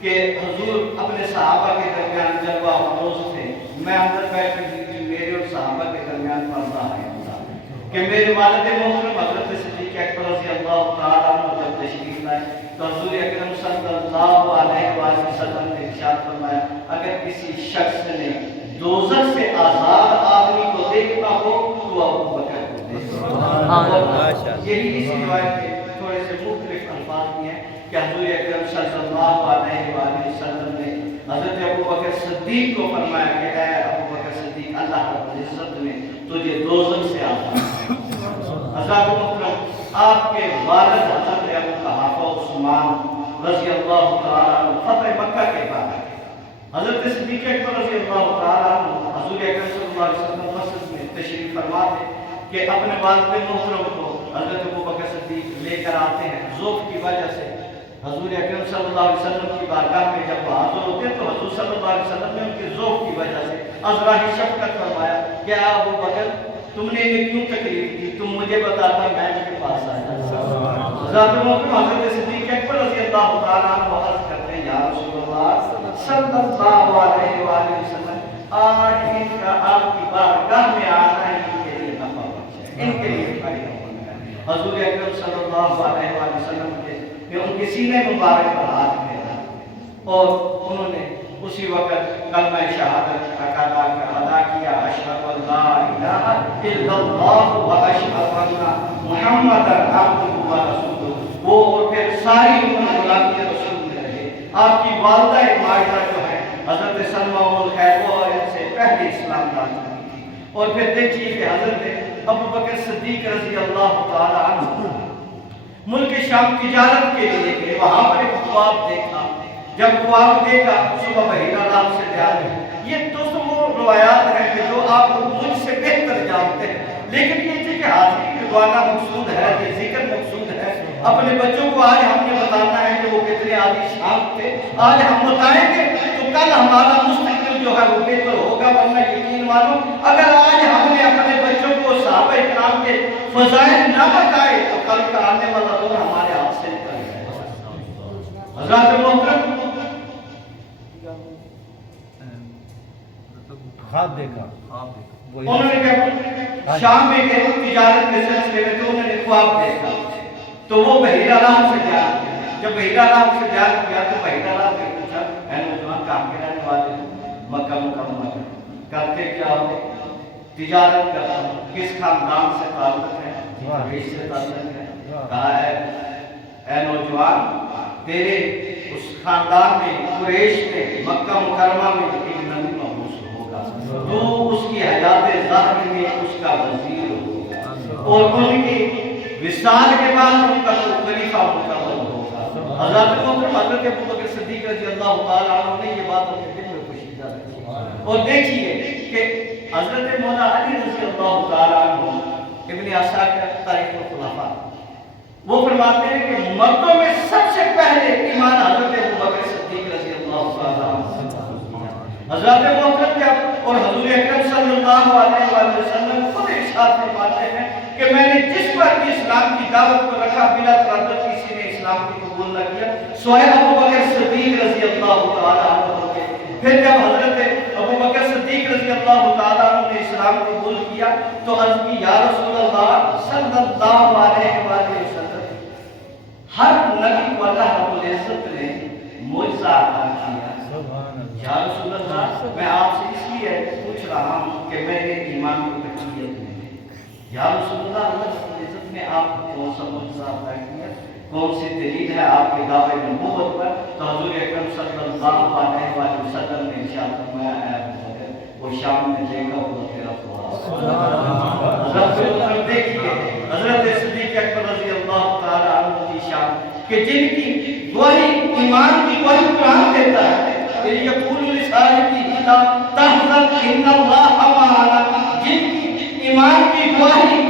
کہ حضور اپنے صحابہ کے درمیان جلوہ افروز تھے، میں اندر بیٹھی ہوئی تھی، میرے اور صحابہ کے درمیان پردہ ہے کہ میرے والد محترم حضرت صدیق اکبر رضی اللہ تعالی عنہ جب تشریف لائے تو حضور اکرم صلی اللہ علیہ وسلم نے ارشاد فرمایا اگر کسی شخص نے دوزخ سے آزاد آدمی کو دیکھنا ہو تو ابو بکر کو دیکھنا۔ یہی اس روایت کے تھوڑے سے مختلف الفاظ بھی ہیں کہ حضور اکرم صلی اللہ علیہ وسلم نے حضرت ابو بکر صدیق کو فرمایا کہ اے ابو بکر صدیق اللہ رب العزت نے تجھے دوزخ سے آزاد کیا۔ حضرت محترم آپ کے والد حضرت ابو قحافہ عثمان رضی اللہ تعالیٰ عنہ فتح مکہ کے بعد حضرت صدیق اکبر رضی اللہ تعالیٰ عنہ حضور اکرم صلی اللہ علیہ وسلم مسجد میں تشریف فرما تھے کہ اپنے والد محترم کو حضرت ابو بکر صدیق لے کر آتے ہیں ذوف کی وجہ سے۔ حضور اکرم صلی اللہ علیہ وسلم کی بارگاہ میں جب وہ حاضر ہوتے تو حضور صلی اللہ علیہ وسلم نے ان کے ذوف کی وجہ سے ازراہ شفقت فرمایا کہ ابو بکر تم نے انہیں کیوں تکلیف دی، تم مجھے بتاتا میں ان کے پاس آیا۔ حضرت محترم حضرت صدیق اکبر رضی اللہ تعالیٰ عنہ عرض کرتے ہیں یا رسول اللہ صلی اللہ علیہ وآلہ وسلم آج ان کا آپ کی بارگاہ میں آنا ان کے لیے نفع بخش ہے، ان کے لیے فائدہ مند ہے۔ حضور اکرم صلی اللہ علیہ وآلہ وسلم کے ان کے سینے مبارک پر ہاتھ پھیرا اور انہوں نے اسی وقت کلمہ شہادت ادا کیا اشہد ان لا الہ الا اللہ و اشہد ان محمد عبدہ و رسولہ، وہ اور پھر ساری عمر غلامی رسول میں رہے۔ آپ کی والدہ ماجدہ جو ہے حضرت سلمہ الخیر وہ ان سے پہلے اسلام لا چکی تھی۔ اور پھر دیکھیے کہ حضرت ابو بکر صدیق رضی اللہ تعالی عنہ ملک شام تجارت کے لیے گئے، وہاں پر ایک خواب دیکھا، جب خواب دیکھا صبح بحیرہ راہ سے بیان ہے۔ یہ دوستوں وہ روایات ہیں کہ جو آپ مجھ سے بہتر جانتے ہیں، لیکن یہ کہ حاضری رضوانہ مقصود ہے، یہ ذکر مقصود ہے۔ اپنے بچوں کو آج ہم نے بتانا ہے کہ وہ کتنے عالی شان تھے، آج ہم بتائیں گے تو کل ہمارا مستقبل جو ہے وہ بہتر ہوگا، ورنہ یقین مانو اگر آج ہم نے اپنے بچوں کو صحابہ اکرام کے فضائل نہ بتائے تو کل کا آنے والا دور ہمارے ہاتھ سے نکل جائے گا۔ حضرات محترم خواب دیکھا انہوں نے کہا شام میں گئے تجارت کے سلسلے میں تو انہوں نے خواب دیکھا تو وہ بحیرہ راہ سے بیان کیا۔ جب بحیرہ راہ سے بیان کیا تو بحیرہ راہ سے پوچھا اے نوجوان کام کے رہنے والے مکہ مکرمہ کرتے کیا ہو؟ تجارت کرتا ہوں۔ کس خاندان سے تعلق ہے؟ قریش سے تعلق ہے۔ کہا ہے اے نوجوان تیرے اس خاندان میں قریش میں مکہ مکرمہ میں ایک نبی مبعوث ہوگا، تو اس کی حیات ظاہر میں اس کا وزیر ہوگا اور ان کی وصال کے بعد ان کا خلیفہ مقرر ہوگا۔ حضرت محترم حضرت ابو بکر صدیق رضی اللہ تعالیٰ عنہ نے یہ بات اپنے دل میں پوشیدہ رکھی۔ اور دیکھیے کہ حضرت مولا علی رضی اللہ تعالیٰ عنہ ابن عساکر تاریخ الخلفاء وہ فرماتے ہیں کہ مردوں میں سب سے پہلے ایمان حضرت ابو بکر صدیق رضی اللہ تعالیٰ عنہ۔ حضرت محترم جب اور حضور اکرم صلی اللہ علیہ وسلم خود ارشاد فرماتے ہیں کہ میں نے جس پر بھی اسلام کی دعوت کو رکھا بلا تردد کسی نے اسلام کی قبول نہ کیا سوائے ابو بکر صدیق رضی اللہ تعالیٰ عنہ کے۔ پھر جب حضرت ابو بکر صدیق رضی اللہ تعالیٰ عنہ نے اسلام قبول کیا تو عرض کی یا رسول اللہ صلی اللہ علیہ وسلم ہر نبی کو اللہ رب العزت نے معجزہ عطا کیا۔ یا رسول اللہ میں آپ سے اس لیے پوچھ رہا ہوں کہ میرے ایمان کی تقویت میں یا رسول اللہ اللہ رب العزت نے آپ کو کون سا معجزہ عطا کیا، کون سی دلیل ہے آپ کے دعوے نبوت پر؟ تو حضور اکرم صلی اللہ علیہ وسلم نے ارشاد فرمایا اے ابو بکر وہ شام میں دیکھا وہ تیرا خواب۔ حضرت دیکھیے حضرت صدیق اکبر رضی اللہ تعالی عنہ کی شان کہ جن کی گواہی ایمان کی گواہی قرآن دیتا ہے کہ یقول لصاحبہ لا تحزن ان اللہ معنا، جن کی ایمان کی گواہی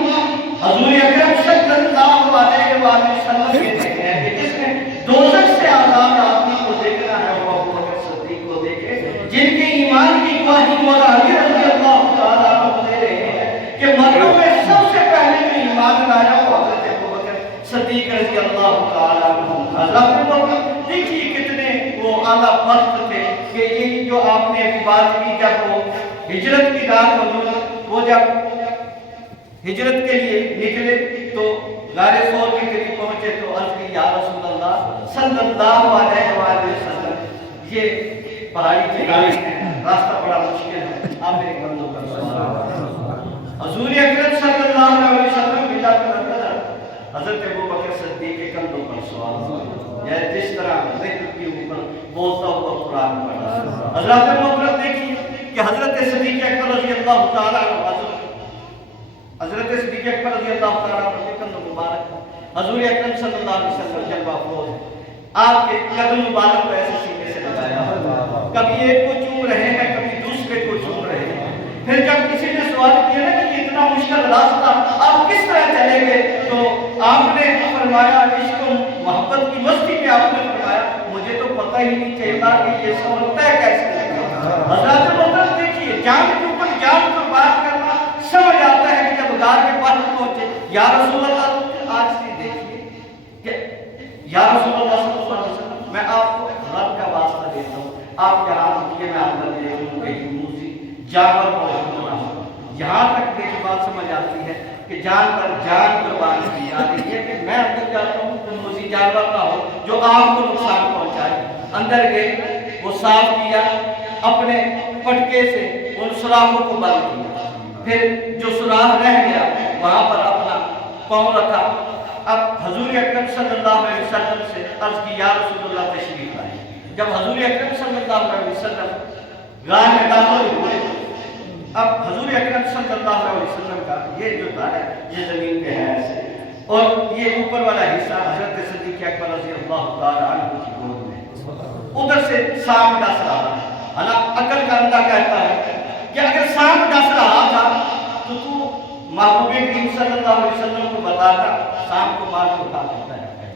حضور اکرم صلی اللہ علیہ وسلم کہتے ہیں کہ جس نے دوزخ سے آزاد آدمی کو دیکھنا ہے وہ ابو بکر صدیق کو دیکھے، جن کے ایمان کی گواہی مولا علی رضی اللہ تعالیٰ عنہ دے رہے ہیں کہ مردوں میں سب سے پہلے جو ایمان لایا وہ حضرت ابو بکر صدیق رضی اللہ تعالیٰ عنہ۔ حضرت ابو بکر دیکھیے کتنے وہ اعلیٰ بخت تھے کہ یہ جو آپ نے ابھی بات کی جب وہ ہجرت کی رات موجود وہ جب ہجرت کے لیے نکلے تو غار ثور کے قریب پہنچے تو عرض کی یا رسول اللہ صلی اللہ علیہ وسلم یہ پہاڑی جگہیں ہیں، راستہ بڑا مشکل ہے، آپ میرے کندھوں پر سوار۔ حضور اکرم صلی اللہ علیہ وسلم بلا تردد حضرت ابو بکر صدیق کے کندھوں پر سوار، یا جس طرح ذکر کی اوپر بولتا ہوا قرآن پڑھا۔ حضرات محترم دیکھیے کہ حضرت صدیق اکبر رضی اللہ تعالیٰ عنہ حضرت صدیق اکبر رضی اللہ تعالیٰ عنہ کے قدم مبارک حضور اکرم صلی اللہ علیہ وسلم جلوہ افروز ہے. آپ کے قدم مبارک کو ایسے سینے سے لگایا، کبھی ایک کو چوم رہے ہیں کبھی دوسرے کو چوم رہے ہیں. پھر جب کسی نے سوال کیا نا کہ یہ اتنا مشکل راستہ آپ کس طرح چلیں گے، تو آپ نے فرمایا عشق و محبت کی مستی میں آپ نے فرمایا مجھے تو پتہ ہی نہیں چلتا کہ یہ سفر طے کیسے لگا. حضرات محترم دیکھیے جان کے اوپر جان پر بات کرنا سمجھ آتا ہے کہ جب غار کے پاس پہنچے یا رسول اللہ آج سے دیکھیے کہ یا رسول اللہ صلی اللہ علیہ وسلم میں آپ کو رب کا واسطہ دیتا ہوں، آپ یہاں رکیے میں اندر دیکھوں کہیں موزی جانور موجود نہ ہو. یہاں تک دیکھ بات سمجھ آتی ہے کہ جان پر جان قربان کی جا رہی ہے کہ میں اندر جاتا ہوں تو موزی جانور نہ ہو جو آپ کو نقصان پہنچائے. اندر گئے، وہ صاف کیا، اپنے پٹکے سے ان سوراخوں کو بند کیا، پھر جو سوراخ رہ گیا وہاں پر اپنا پاؤں رکھا. اب حضور اکرم صلی اللہ علیہ وسلم سے عرض کی یا رسول اللہ تشریف لائے. جب حضور اکرم صلی اللہ علیہ وسلم غار میں داخل ہوئے، اب حضور اکرم صلی اللہ علیہ وسلم کا یہ جو غار ہے یہ زمین پہ ہے ایسے، اور یہ اوپر والا حصہ حضرت صدیق اکبر رضی اللہ تعالیٰ عنہ کی گود میں. ادھر سے سانپ ڈس رہا ہے. عقل کا اندھا کہتا ہے کہ اگر سانپ ڈس رہا تھا تو محبوب کریم صلی اللہ علیہ وسلم کو بتاتا سانپ کو مار کے اٹھا دیتا ہے.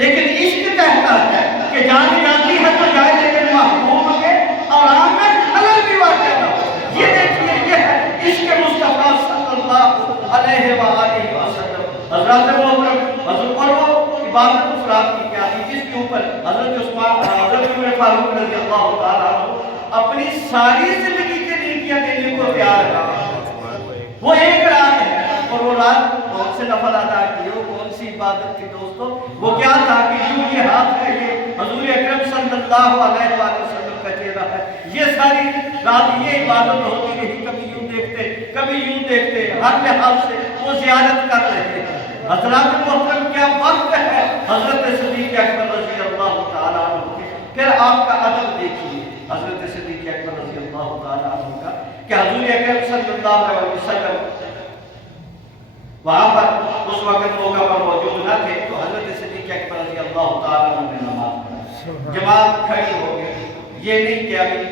لیکن عشق کہتا ہے کہ جان جاتی ہے تو جائے لیکن محبوب کے آرام میں خلل بھی واقع نہ ہو. یہ دیکھیے یہ ہے عشق مصطفیٰ صلی اللہ علیہ وآلہ وسلم. حضرات محترم حضرت پر وہ عبادت افراد کی کیا تھی جس کے اوپر حضرت عثمان حضرت عمر فاروق رضی اللہ تعالیٰ عنہ اپنی ساری زندگی کے نیکیاں دینے کو تیار ہے. وہ ایک رات ہے اور وہ رات کون سے نفل ادا کیے، وہ کون سی عبادت تھی دوستو، وہ کیا تھا کہ یوں یہ ہاتھ ہے یہ حضور اکرم صلی اللہ علیہ وسلم کا چہرہ ہے. یہ ساری رات یہ عبادت ہوتی رہی، کبھی یوں دیکھتے کبھی یوں دیکھتے، ہر لحاظ سے وہ زیارت کر رہے تھے. حضرات محترم کیا وقت ہے حضرت صدیق اکبر رضی اللہ تعالیٰ عنہ کے. پھر آپ کا ادب دیکھیے حضرت صدیق اکبر رضی اللہ تعالیٰ عنہ کا کہ حضور اکرم صلی اللہ علیہ وسلم وہاں پر اس وقت موقع پر موجود نہ تھے تو حضرت صدیق اکبر رضی اللہ تعالیٰ عنہ نے نماز پڑھی. جماعت کھڑی ہو گئی، یہ نہیں کہ ابھی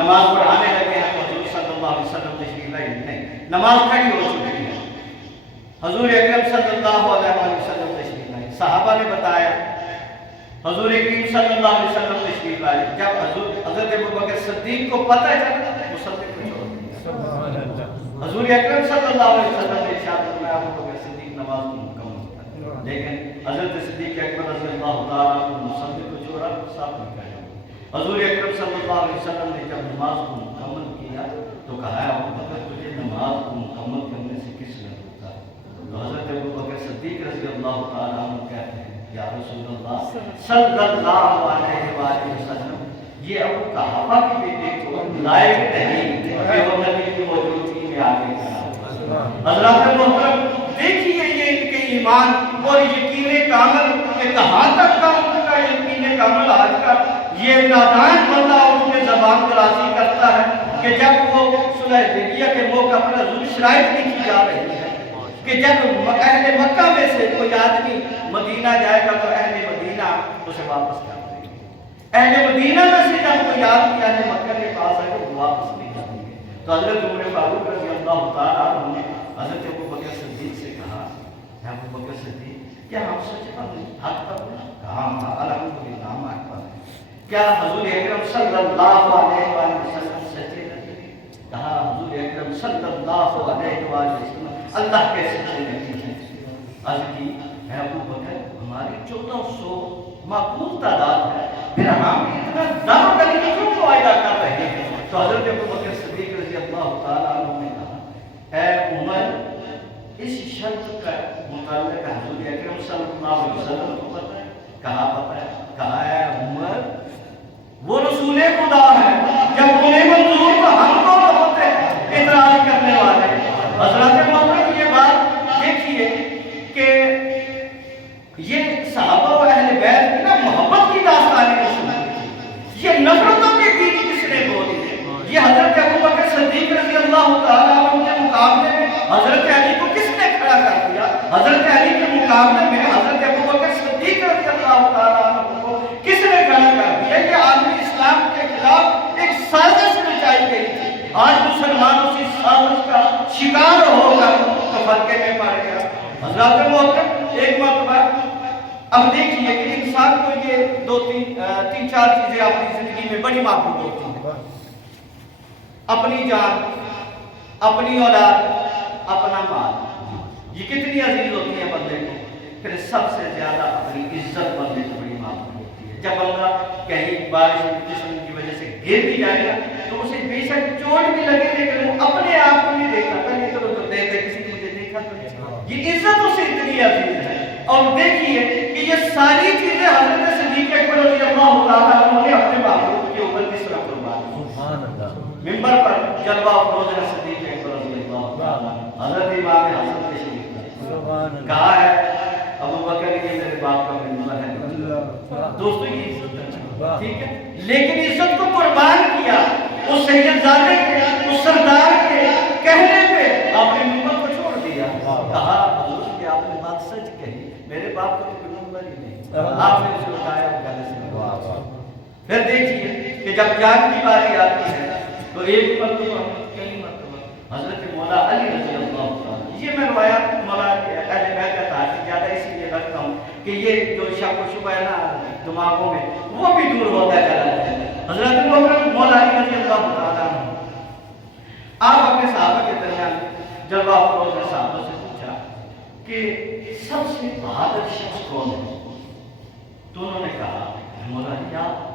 نماز پڑھانے لگے ہیں تو حضور صلی اللہ علیہ وسلم تشریف لائے، نہیں، نماز کھڑی ہو چکی ہے. حضور اکرم صلی اللہ علیہ وسلم تشریف لائے. صحابہ نے بتایا حضور اکرم صلی اللہ علیہ وسلم تشریف لائے. جب حضرت ابوبکر صدیق کو پتہ چلا مصلی کو چھوڑ دیا. حضور اکرم صلی اللہ علیہ وسلم نے ارشاد فرمایا ابوبکر صدیق نماز کو مکمل کر، لیکن حضرت صدیق اکبر رضی اللہ تعالیٰ عنہ مصلی کو چھوڑا صاف نہیں کیا. حضور اکرم صلی اللہ علیہ وسلم نے جب نماز کو مکمل کیا تو کہا ابوبکر تجھے نماز کو مکمل کرنے سے کس نے روکا؟ تو حضرت ابوبکر صدیق رضی اللہ تعالیٰ عنہ کہتے ہیں یا رسول اللہ صلی اللہ علیہ وآلہ وسلم یہ ابو قحافہ کے بیٹے کو لائق نہیں کہ وہ نبی کی موجودگی میں آگے کھڑا. حضرات محترم دیکھیے یہ ان کے ایمان اور یقین کامل کہ کہاں تک کا ان کا یقین کامل آج کا یہ نادان بندہ ان کے زبان درازی کرتا ہے کہ جب وہ صلح حدیبیہ کے موقع پر حضور شرائط لکھی جا رہی ہے کہ جب اہل مکہ میں سے کوئی آدمی مدینہ جائے گا تو اہل مدینہ اسے واپس کر دیں گے. اہل مدینہ میں سے جب کوئی آدمی اہل مکہ کے پاس آئے تو واپس نہیں کر دیں گے. تو حضرت عمر فاروق رضی اللہ تعالیٰ عنہ نے حضرت ابوبکر صدیق سے کہا اے ابوبکر صدیق کیا ہم سچ پر حق پر کہا الحمدللہ ہم حق پر ہیں. کیا حضور اکرم صلی اللہ علیہ وسلم سچے نہیں؟ کہا حضور اکرم صلی اللہ علیہ وسلم اللہ کے سچے نہیں ہیں. عرض کی اے ابوبکر ہماری 1400 معقول تعداد ہے، پھر ہم اتنا دم کرنے کی کیوں معاہدہ کر رہے ہیں؟ تو حضرت ابوبکر صدیق رضی اللہ تعالیٰ عنہ نے کہا اے عمر اس شرط کا متعلق حضور اکرم صلی اللہ علیہ وسلم کو پتہ ہے؟ کہا پتہ ہے. کہا اے عمر وہ رسول خدا ہے، جب انہیں منظور تو ہم کو ہوتے ہیں اعتراض کرنے والے. حضرات محترم یہ بات دیکھیے کہ یہ صحابہ و اہل بیت کی نا محبت کی داستانیں نہیں سنائی، یہ نفرتوں کے بیچ حضرت علی کے مقابلے میں حضرت ابوبکر صدیق رضی اللہ تعالیٰ عنہ کو کس نے کھڑا کر دیا؟ یہ عالمی اسلام کے خلاف ایک سازش رچائی گئی تھی. آج مسلمان اسی سازش کا شکار ہو کر تو فرقے میں پڑ گیا. حضرات محترم ایک مرتبہ اب دیکھیے کہ انسان کو یہ تین چار چیزیں اپنی زندگی میں بڑی محبوب ہوتی ہیں. اپنی جان، اپنی اولاد، اپنا مال، یہ کتنی عزیز ہوتی ہیں بندے کو. پھر سب سے زیادہ اپنی عزت بندے کو بڑی محبوب ہوتی ہے. جب بندہ کہیں بارش جسم کی وجہ سے گر بھی جائے گا تو اسے بے شک چوٹ بھی لگے لیکن وہ اپنے آپ کو نہیں دیکھتا. پہلے تو دیکھتے کسی نے مجھے دیکھا تو یہ عزت اسے اتنی عزیز ہے. اور دیکھیے کہ یہ ساری چیزیں حضرت صدیق اکبر رضی اللہ تعالیٰ عنہ نے اپنے محبوب کے اوپر کس طرح قربان کی. ممبر پر جلوہ افروز ہے صدیق اکبر رضی اللہ تعالیٰ حضرت امام حسن کے شریف کہا ہے ابوبکر یہ میرے باپ کا ممبر ہے. دوستو یہ عزت ہے، ٹھیک ہے، لیکن عزت کو قربان کیا اس سیدزادے کے، اس سردار کے کہنے پہ آپ نے ممبر کو چھوڑ دیا. کہا حضور کہ آپ نے بات سچ کہی، میرے باپ کا کوئی ممبر ہی نہیں، آپ نے اسے اٹھایا گلے سے. پھر دیکھیے کہ جب جان کی باری آتی ہے تو ایک مرتبہ کئی مرتبہ حضرت مولا علی رضی اللہ عنہ، یہ میں روایات مولا اہل بیت کا تعلق زیادہ اسی لیے رکھتا ہوں کہ یہ جو شک و شبہ ہے نا دماغوں میں وہ بھی دور ہوتا چلا جائے. حضرت مولا علی رضی اللہ تعالیٰ عنہ آپ اپنے صحابہ کے درمیان جلوہ افروز نے صحابہ سے پوچھا کہ سب سے بہادر شخص کون ہے؟ تو انہوں نے کہا مولا علی آپ.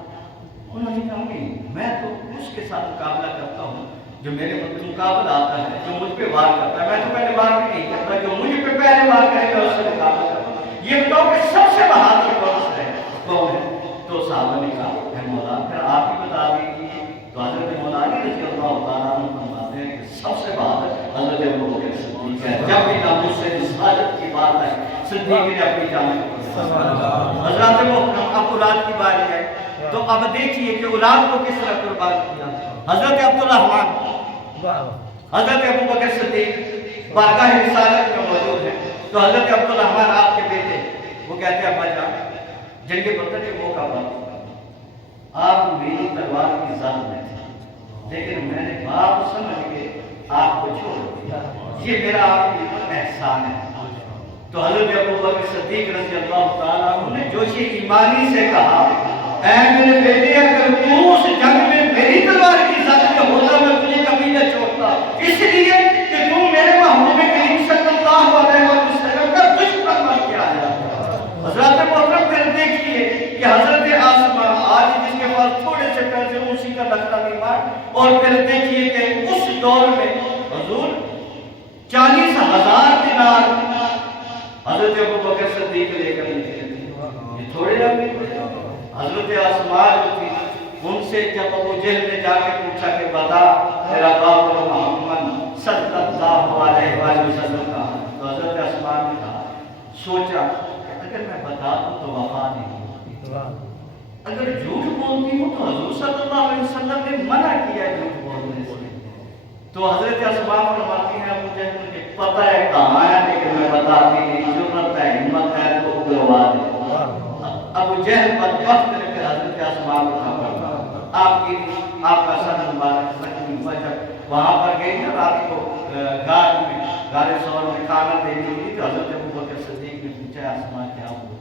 انہوں نے کہا نہیں، میں تو اس کے ساتھ مقابلہ کرتا ہوں جو میرے مقابلہ آتا ہے، جو مجھ پہ وار کرتا ہے. میں تو پہلے وار بھی نہیں کرتا، جو مجھ پہ پہلے وار کرے گا اس سے مقابلہ کرتا ہوں. یہ بتاؤ کہ سب سے بہادر کون ہے؟ تو صحابہ نے کہا اے مولا پھر آپ ہی بتا دیجیے. تو حضرت مولا علی رضی اللہ تعالیٰ عنہ فرماتے ہیں کہ سب سے بہادر حضرت ابوبکر صدیق ہے. جب بھی ناموس سے رسالت کی بات ہے صدیق نے اپنی جان کو حضرات محترم اب اولاد کی باری ہے تو اب دیکھیے کہ اولاد کو کس طرح قربان کیا. حضرت عبدالرحمن، حضرت ابوبکر صدیق بارگاہ رسالت میں موجود ہے. تو حضرت عبدالرحمن آپ کے بیٹے وہ کہتے ہیں ابا جان جنگ بدر کے موقع پر آپ میری تلوار کی زد میں تھے لیکن میں نے باپ سمجھ کے آپ کو چھوڑ دیا، یہ میرا آپ کے اوپر احسان ہے. تو حضرت ابوبکر صدیق رضی اللہ تعالیٰ عنہ نے جوش ایمانی سے کہا اے میرے بیٹے اگر تو اس جنگ میں میری تلوار کی زد میں ہوتا میں تجھے کبھی نہ چھوڑتا، اس لیے کہ تو میرے محبوب کریم صلی اللہ علیہ وسلم کا دشمن بن کے آیا. حضرات محترم پھر دیکھیے کہ حضرت آسمہ آج جس کے پاس تھوڑے سے پیسے اسی کا لکھنا نہیں مار. اور پھر دیکھیے کہ اس دور میں حضور 40,000 دینار حضرت ابوبکر صدیق لے کر نکلے تھے. یہ تھوڑے لمبے حضرت آسمہ جو تھی ان سے جب ابو جہل نے جا کے پوچھا کہ بتا تیرا باپ محمد صلی اللہ علیہ وسلم کا، تو حضرت آسمہ نے کہا سوچا کہ اگر میں بتا دوں تو وفا نہیں ہوتی، اگر جھوٹ بولتی ہوں تو حضور صلی اللہ علیہ وسلم نے منع کیا جھوٹ بولنے سے. تو حضرت آسمہ فرماتی ہیں ابو جہل مجھے پتہ ہے کہاں ہے لیکن میں بتاتی نہیں، ضرورت ہے ہمت ہے تو اگلوا دے. ابو جہل بدبخت نے پھر حضرت آسمہ کو کہا آپ کا سر مبارک جب وہاں پر گئی نا رات کو غار ثور میں کھانا دینے کے لیے تو حضرت ابوبکر صدیق نے پوچھا آسمہ کیا ہوا؟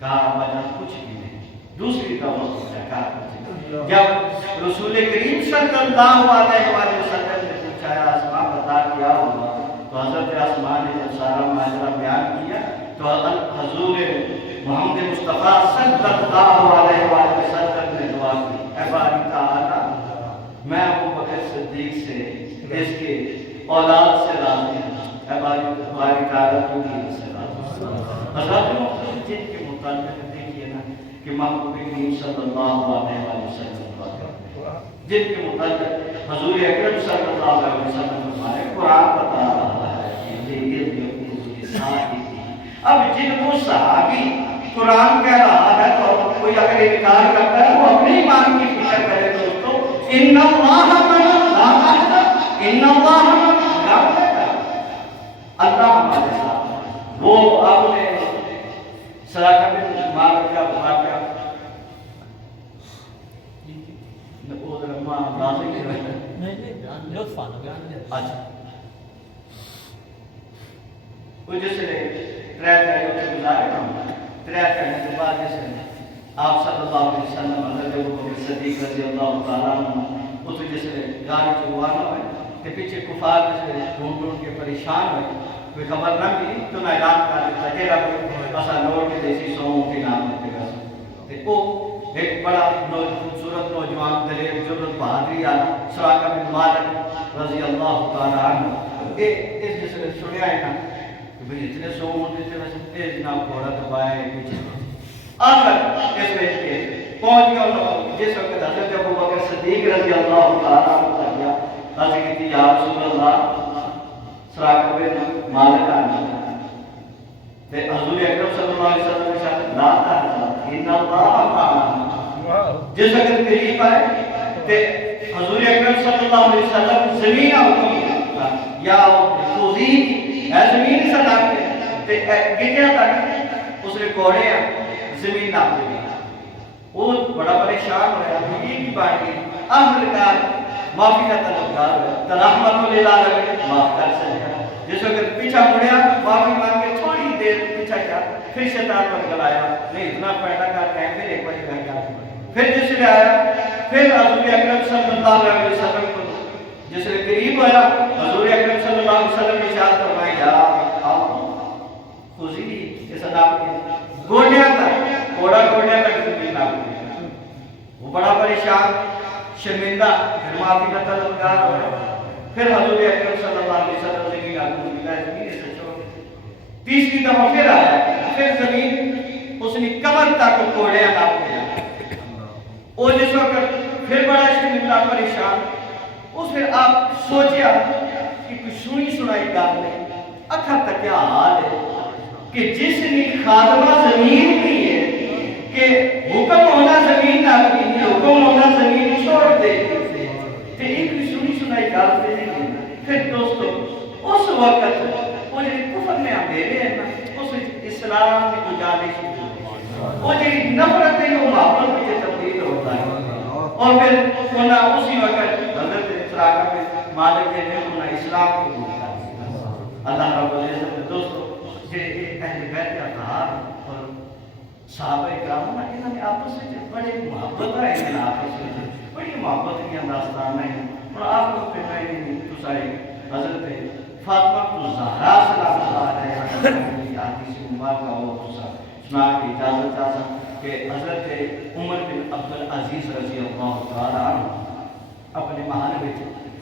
کہا ابا جان کچھ بھی نہیں. دوسری دفعہ پوچھا کہا کچھ. جب رسول کریم صلی اللہ علیہ وسلم نے پوچھا آسمہ بتا کیا ہوا تو حضرت آسمہ نے جب سارا ماجرا بیان کیا تو حضور محمد مصطفیٰ صلی اللہ علیہ وسلم نے دعا کی اے باری تعالیٰ میں ابوبکر صدیق سے اس کے اولاد سے راضی ہوں، اے باری تعالیٰ تو بھی اس سے راضی ہوں. حضرات محترم جن کے متعلق دیکھیے نا کہ محبوب کریم صلی اللہ علیہ وسلم جن کے متعلق حضور اکرم صلی اللہ علیہ وسلم ہمارے قرآن بتا رہا ہے اب جن کو صحابی قرآن کہہ رہا ہے تو کوئی اگر انکار کرتا ہے وہ اپنے ایمان کی فکر کرے. دوستو ان اللہ اللہ ہمارے ساتھ وہ سراقہ بن مالک کا واقعہ وہ ذرا ماں نازل کی نہیں لطف آنا اچھا وہ جس نے ترے دن گزارے نا ترے دن کے بعد جس نے آپ صلی اللہ علیہ وسلم حضرت ابوبکر صدیق رضی اللہ تعالیٰ عنہ اس جس نے گاڑی چلوانا ہوئے کہ پیچھے کفار جس نے ڈھونڈ ڈھونڈ کے پریشان ہوئے کوئی خبر نہ ملی تو نہ اعلان کر دیتا جیرا کوئی ایسا نوٹ کے دیسی سوموں کے نام ہوتے گا وہ ایک بڑا خوبصورت نوجوان دلیر جرت بہادری آنا سراقہ بن مالک رضی اللہ تعالیٰ عنہ اس جس نے سنیا ہے نا کہ بھئی اتنے سو ہوتے تھے ویسے ایک جناب گھوڑا دبائے پیچھے آخر اس میں کے پہنچ گیا جس وقت حضرت ابوبکر صدیق رضی اللہ تعالیٰ عنہ کیا حضرت کہتی یا رسول اللہ سراقہ بن مالک آنا تے حضور اکرم صلی اللہ علیہ وسلم کے ساتھ لا تحزن ان اللہ معنا جس وقت قریب آئے تے حضور اکرم صلی اللہ علیہ وسلم زمین حکم یا خوزین اے زمین سے ڈاکتے تے گٹیا تک اس نے کوڑے زمین ناپ دے وہ بڑا پریشان ہوا یہ کی بات کی آخرکار معافی کا طلبگار ہوا ترحمت للعالمین معاف کر سکتا جس وقت پیچھا مڑیا معافی مانگ کے تھوڑی دیر پیچھا کیا پھر شیطان پر گلایا نہیں اتنا پیدا کر رہے ہیں پھر ایک بار کہا کیا پھر جس نے آیا پھر حضور اکرم صلی اللہ علیہ وسلم کو جس نے قریب آیا حضور اکرم صلی اللہ علیہ وسلم نے ارشاد فرمایا یا آپ خوزی اس نام کے گوڑیاں تک گوڑیاں تک زمین نام کے وہ بڑا پریشان شرمندہ پھر معافی کا طلبگار ہوا پھر حضور اکرم صلی اللہ علیہ وسلم نے کہا زمین سے چھوڑ تیسری دفعہ پھر آیا پھر زمین اس نے کمر تک کوڑیاں ناپ دیا اور جس وقت پھر بڑا شرمندہ پریشان اس پھر آپ سوچیا کہ کوئی سنی سنائی گل نہیں اکھر تک کیا حال ہے کہ جس نے خادمہ زمین کی ہے کہ حکم ہونا زمین نہ کی حکم ہونا زمین چھوڑ دے تو ایک سنی سنائی گل دے پھر دوستو اس وقت وہ جو کفر میں اندھیرے ہیں نا اس اسلام کی گزارش وہ جو نفرت ہے وہ محبت میں تبدیل ہوتا ہے اور پھر انہاں اسی وقت حضرت سراقہ بن مالک کے نے انہاں اسلام کو بولا اللہ رب العزت نے دوستو یہ اہل بیت اطہار اور صحابہ کرام نا انہوں نے آپس میں بڑے محبت رہے ہیں آپس میں بڑی محبت کی داستان ہے اور آپ لوگ پہ میں نے دوسرے حضرت فاطمہ زہرا سلام اللہ علیہ آتی سے مبارکہ ہو دوسرا سنا کی اجازت چاہتا کہ حضرت عمر بن عبدالعزیز رضی اللہ تعالیٰ عنہ اپنے محل میں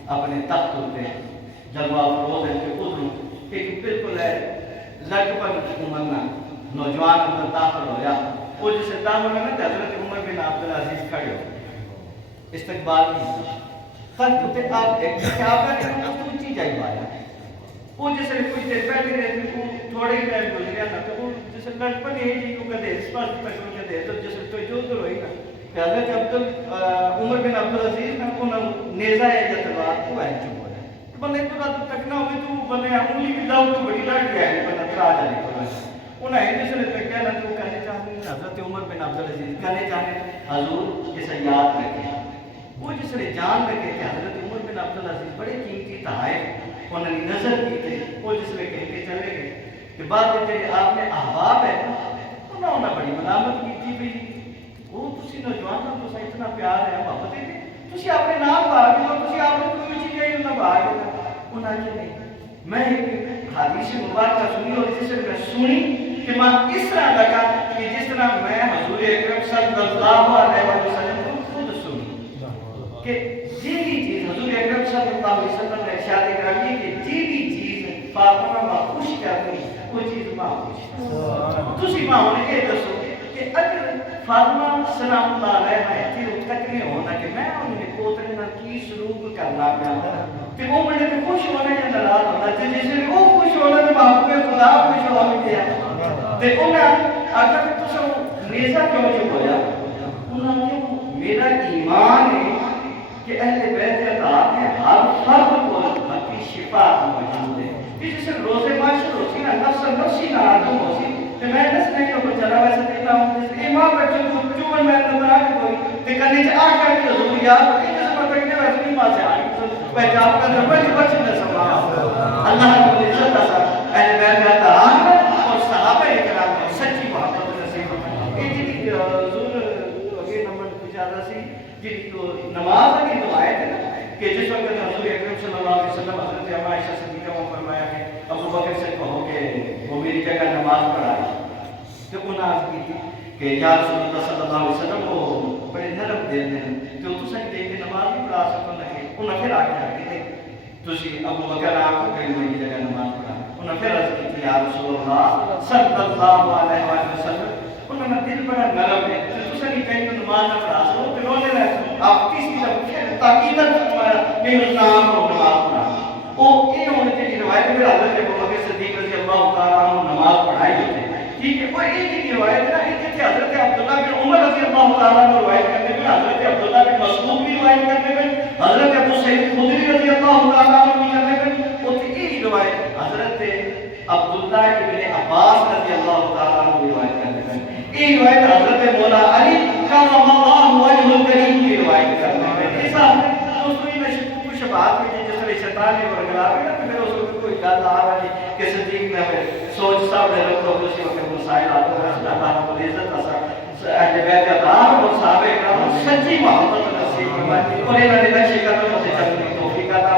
اپنے تخت ہوتے جلوہ فروز ہے کہ ادھروں ایک بالکل ہے لڑکپن عمر نوجوان اندر داخل ہویا وہ جسے داخل ہونا حضرت عمر بن عبدالعزیز کھڑے ہو استقبال کی خط ہوتے آپ ایک کیا آپ کا کہ اونچی جائے بایا وہ جسے کوئی دیر بیٹھے رہتے وہ تھوڑے ہی ٹائم گزریا تھا تو وہ جسے لڑکپن یہی جی کیوں کہتے اس پاس پکڑ کے دے تو جسے تو جو ادھر ہوئی نا کہ حضرت عمر بن عبدالعزیز نے انہوں نیزہ ہے یا تلوار کو ہے چپ ہو جائے بندے تو رات تکنا ہوئی تو بندے انگلی بھی لاؤ تو بڑی لڑ گیا ہے بندہ ترا جانے کو انہوں نے جس نے تکیا نا تو کہنے چاہتے ہیں حضرت عمر بن عبدالعزیز کہنے چاہتے ہیں حضور اسے یاد رکھیں وہ جس نے جان رکھے کہ حضرت عمر بن عبدالعزیز بڑے قیمتی تحائف انہوں نے نظر کی تھے وہ جس نے کہہ کے چلے گئے کہ بعد میں آپ نے احباب ہے انہوں نے بڑی ملامت کی تھی بھی وہ تسی نوجوان تو سا اتنا پیار ہے محبت ہے تسی اپنے نام باہر دو تسی آپ نے کوئی چیز ہے انہوں نے باہر دیتا انہوں نے نہیں میں ایک حدیث مبارکہ سنی اور جس سے میں سنی کہ میں اس طرح لگا کہ جس طرح میں حضور اکرم صلی اللہ علیہ وسلم کو خود سنی کہ جی بھی چیز حضور اکرم صلی اللہ علیہ وسلم نے ارشاد کرائی کہ جی بھی چیز فاطمہ ماں خوش کرنی وہ چیز ماں خوش تسی ماں ہونے کے دسو کہ اگر فاطمہ سلام اللہ علیہ ہے کہ وہ تک نہیں ہونا کہ میں انہیں پوترے نہ کی سلوک کرنا پیا کہ وہ مجھے تو خوش ہونا یا ناراض ہونا جس سے وہ خوش ہونا تو محبوب خدا خوش ہونا کیا تے انہیں آقا کہ تو سو نیزہ کیوں جو ہویا انہوں نے میرا ایمان ہے کہ اہل بیت اطہار میں ہر فرد کو حقی شفاعت موجود ہے جس سے روزے معاشر ہوتی نا نفس نفسی نہ آدم ہوتی تو میں دس نہیں کو چلا ویسے دیتا ہوں جس امام بچوں کو چون میں نظر کوئی دکھنے سے آ کر کے حضور یاد کہ جس پر تکنے ویسے نہیں ماں سے آئی پہچان کا در بڑی بچے نے سمجھا اللہ رب العزت ایسا اہل بیت کا تعاون اور صحابہ اکرام کی سچی محبت نصیب یہ جی حضور اگے نمبر پچھاتا سی جی نماز کی دعائیں تھے نا کہ جس وقت حضور اکرم صلی اللہ علیہ وسلم حضرت عائشہ صدیقہ کو فرمایا کہ ابو بکر سے کہو کہ وہ میری جگہ نماز پڑھائے تو انہوں نے کی تھی کہ یا رسول اللہ صلی اللہ علیہ وسلم وہ بڑے نرم دل میں تو تو سن دیکھ کے نماز نہیں پڑھا سکتا نہ کہ انہوں نے پھر آگے آگے تھے تسی ابو بکر آپ کو کہیں میری جگہ نماز پڑھا انہوں نے پھر عرض کی تھی یا رسول اللہ صلی اللہ علیہ وسلم انہوں نے دل بڑا نرم ہے تو سن کہیں نماز نہ پڑھا سکتا تو رونے رہے آپ تیسری جب پھر تاکیدت فرمایا میرے نام کو نماز پڑھا وہ یہ ہونے کی روایت میں حضرت ابو بکر صدیق رضی اللہ تعالیٰ عنہ نماز پڑھائی ہوتے ہیں ٹھیک ہے وہ ایک کی روایت ہے نا کہ حضرت عبداللہ بن عمر رضی اللہ تعالیٰ عنہ روایت کرنے میں حضرت عبداللہ بن مسعود بھی روایت کرنے میں حضرت ابو سعید خدری رضی اللہ تعالیٰ عنہ بھی کرنے میں وہ ایک روایت حضرت عبداللہ ابن عباس رضی اللہ تعالیٰ عنہ بھی روایت کرنے میں یہ روایت حضرت مولا علی کرم اللہ وجہ الکریم کی روایت کرنے میں ایسا دوستوں یہ کچھ بات میں جس طرح شیطان نے ورگلا ہے نا پھر اس کو کوئی گل آ رہی کہ صدیق میں سوچ صاحب نے رکھو تو اسی وقت مسائل آتا ہے اللہ رب العزت اثر اہل بیت اطہار اور صحابہ کرام سچی محبت نصیب فرمائے اور انہوں نے نقش قدم سے چلنے کی توفیق عطا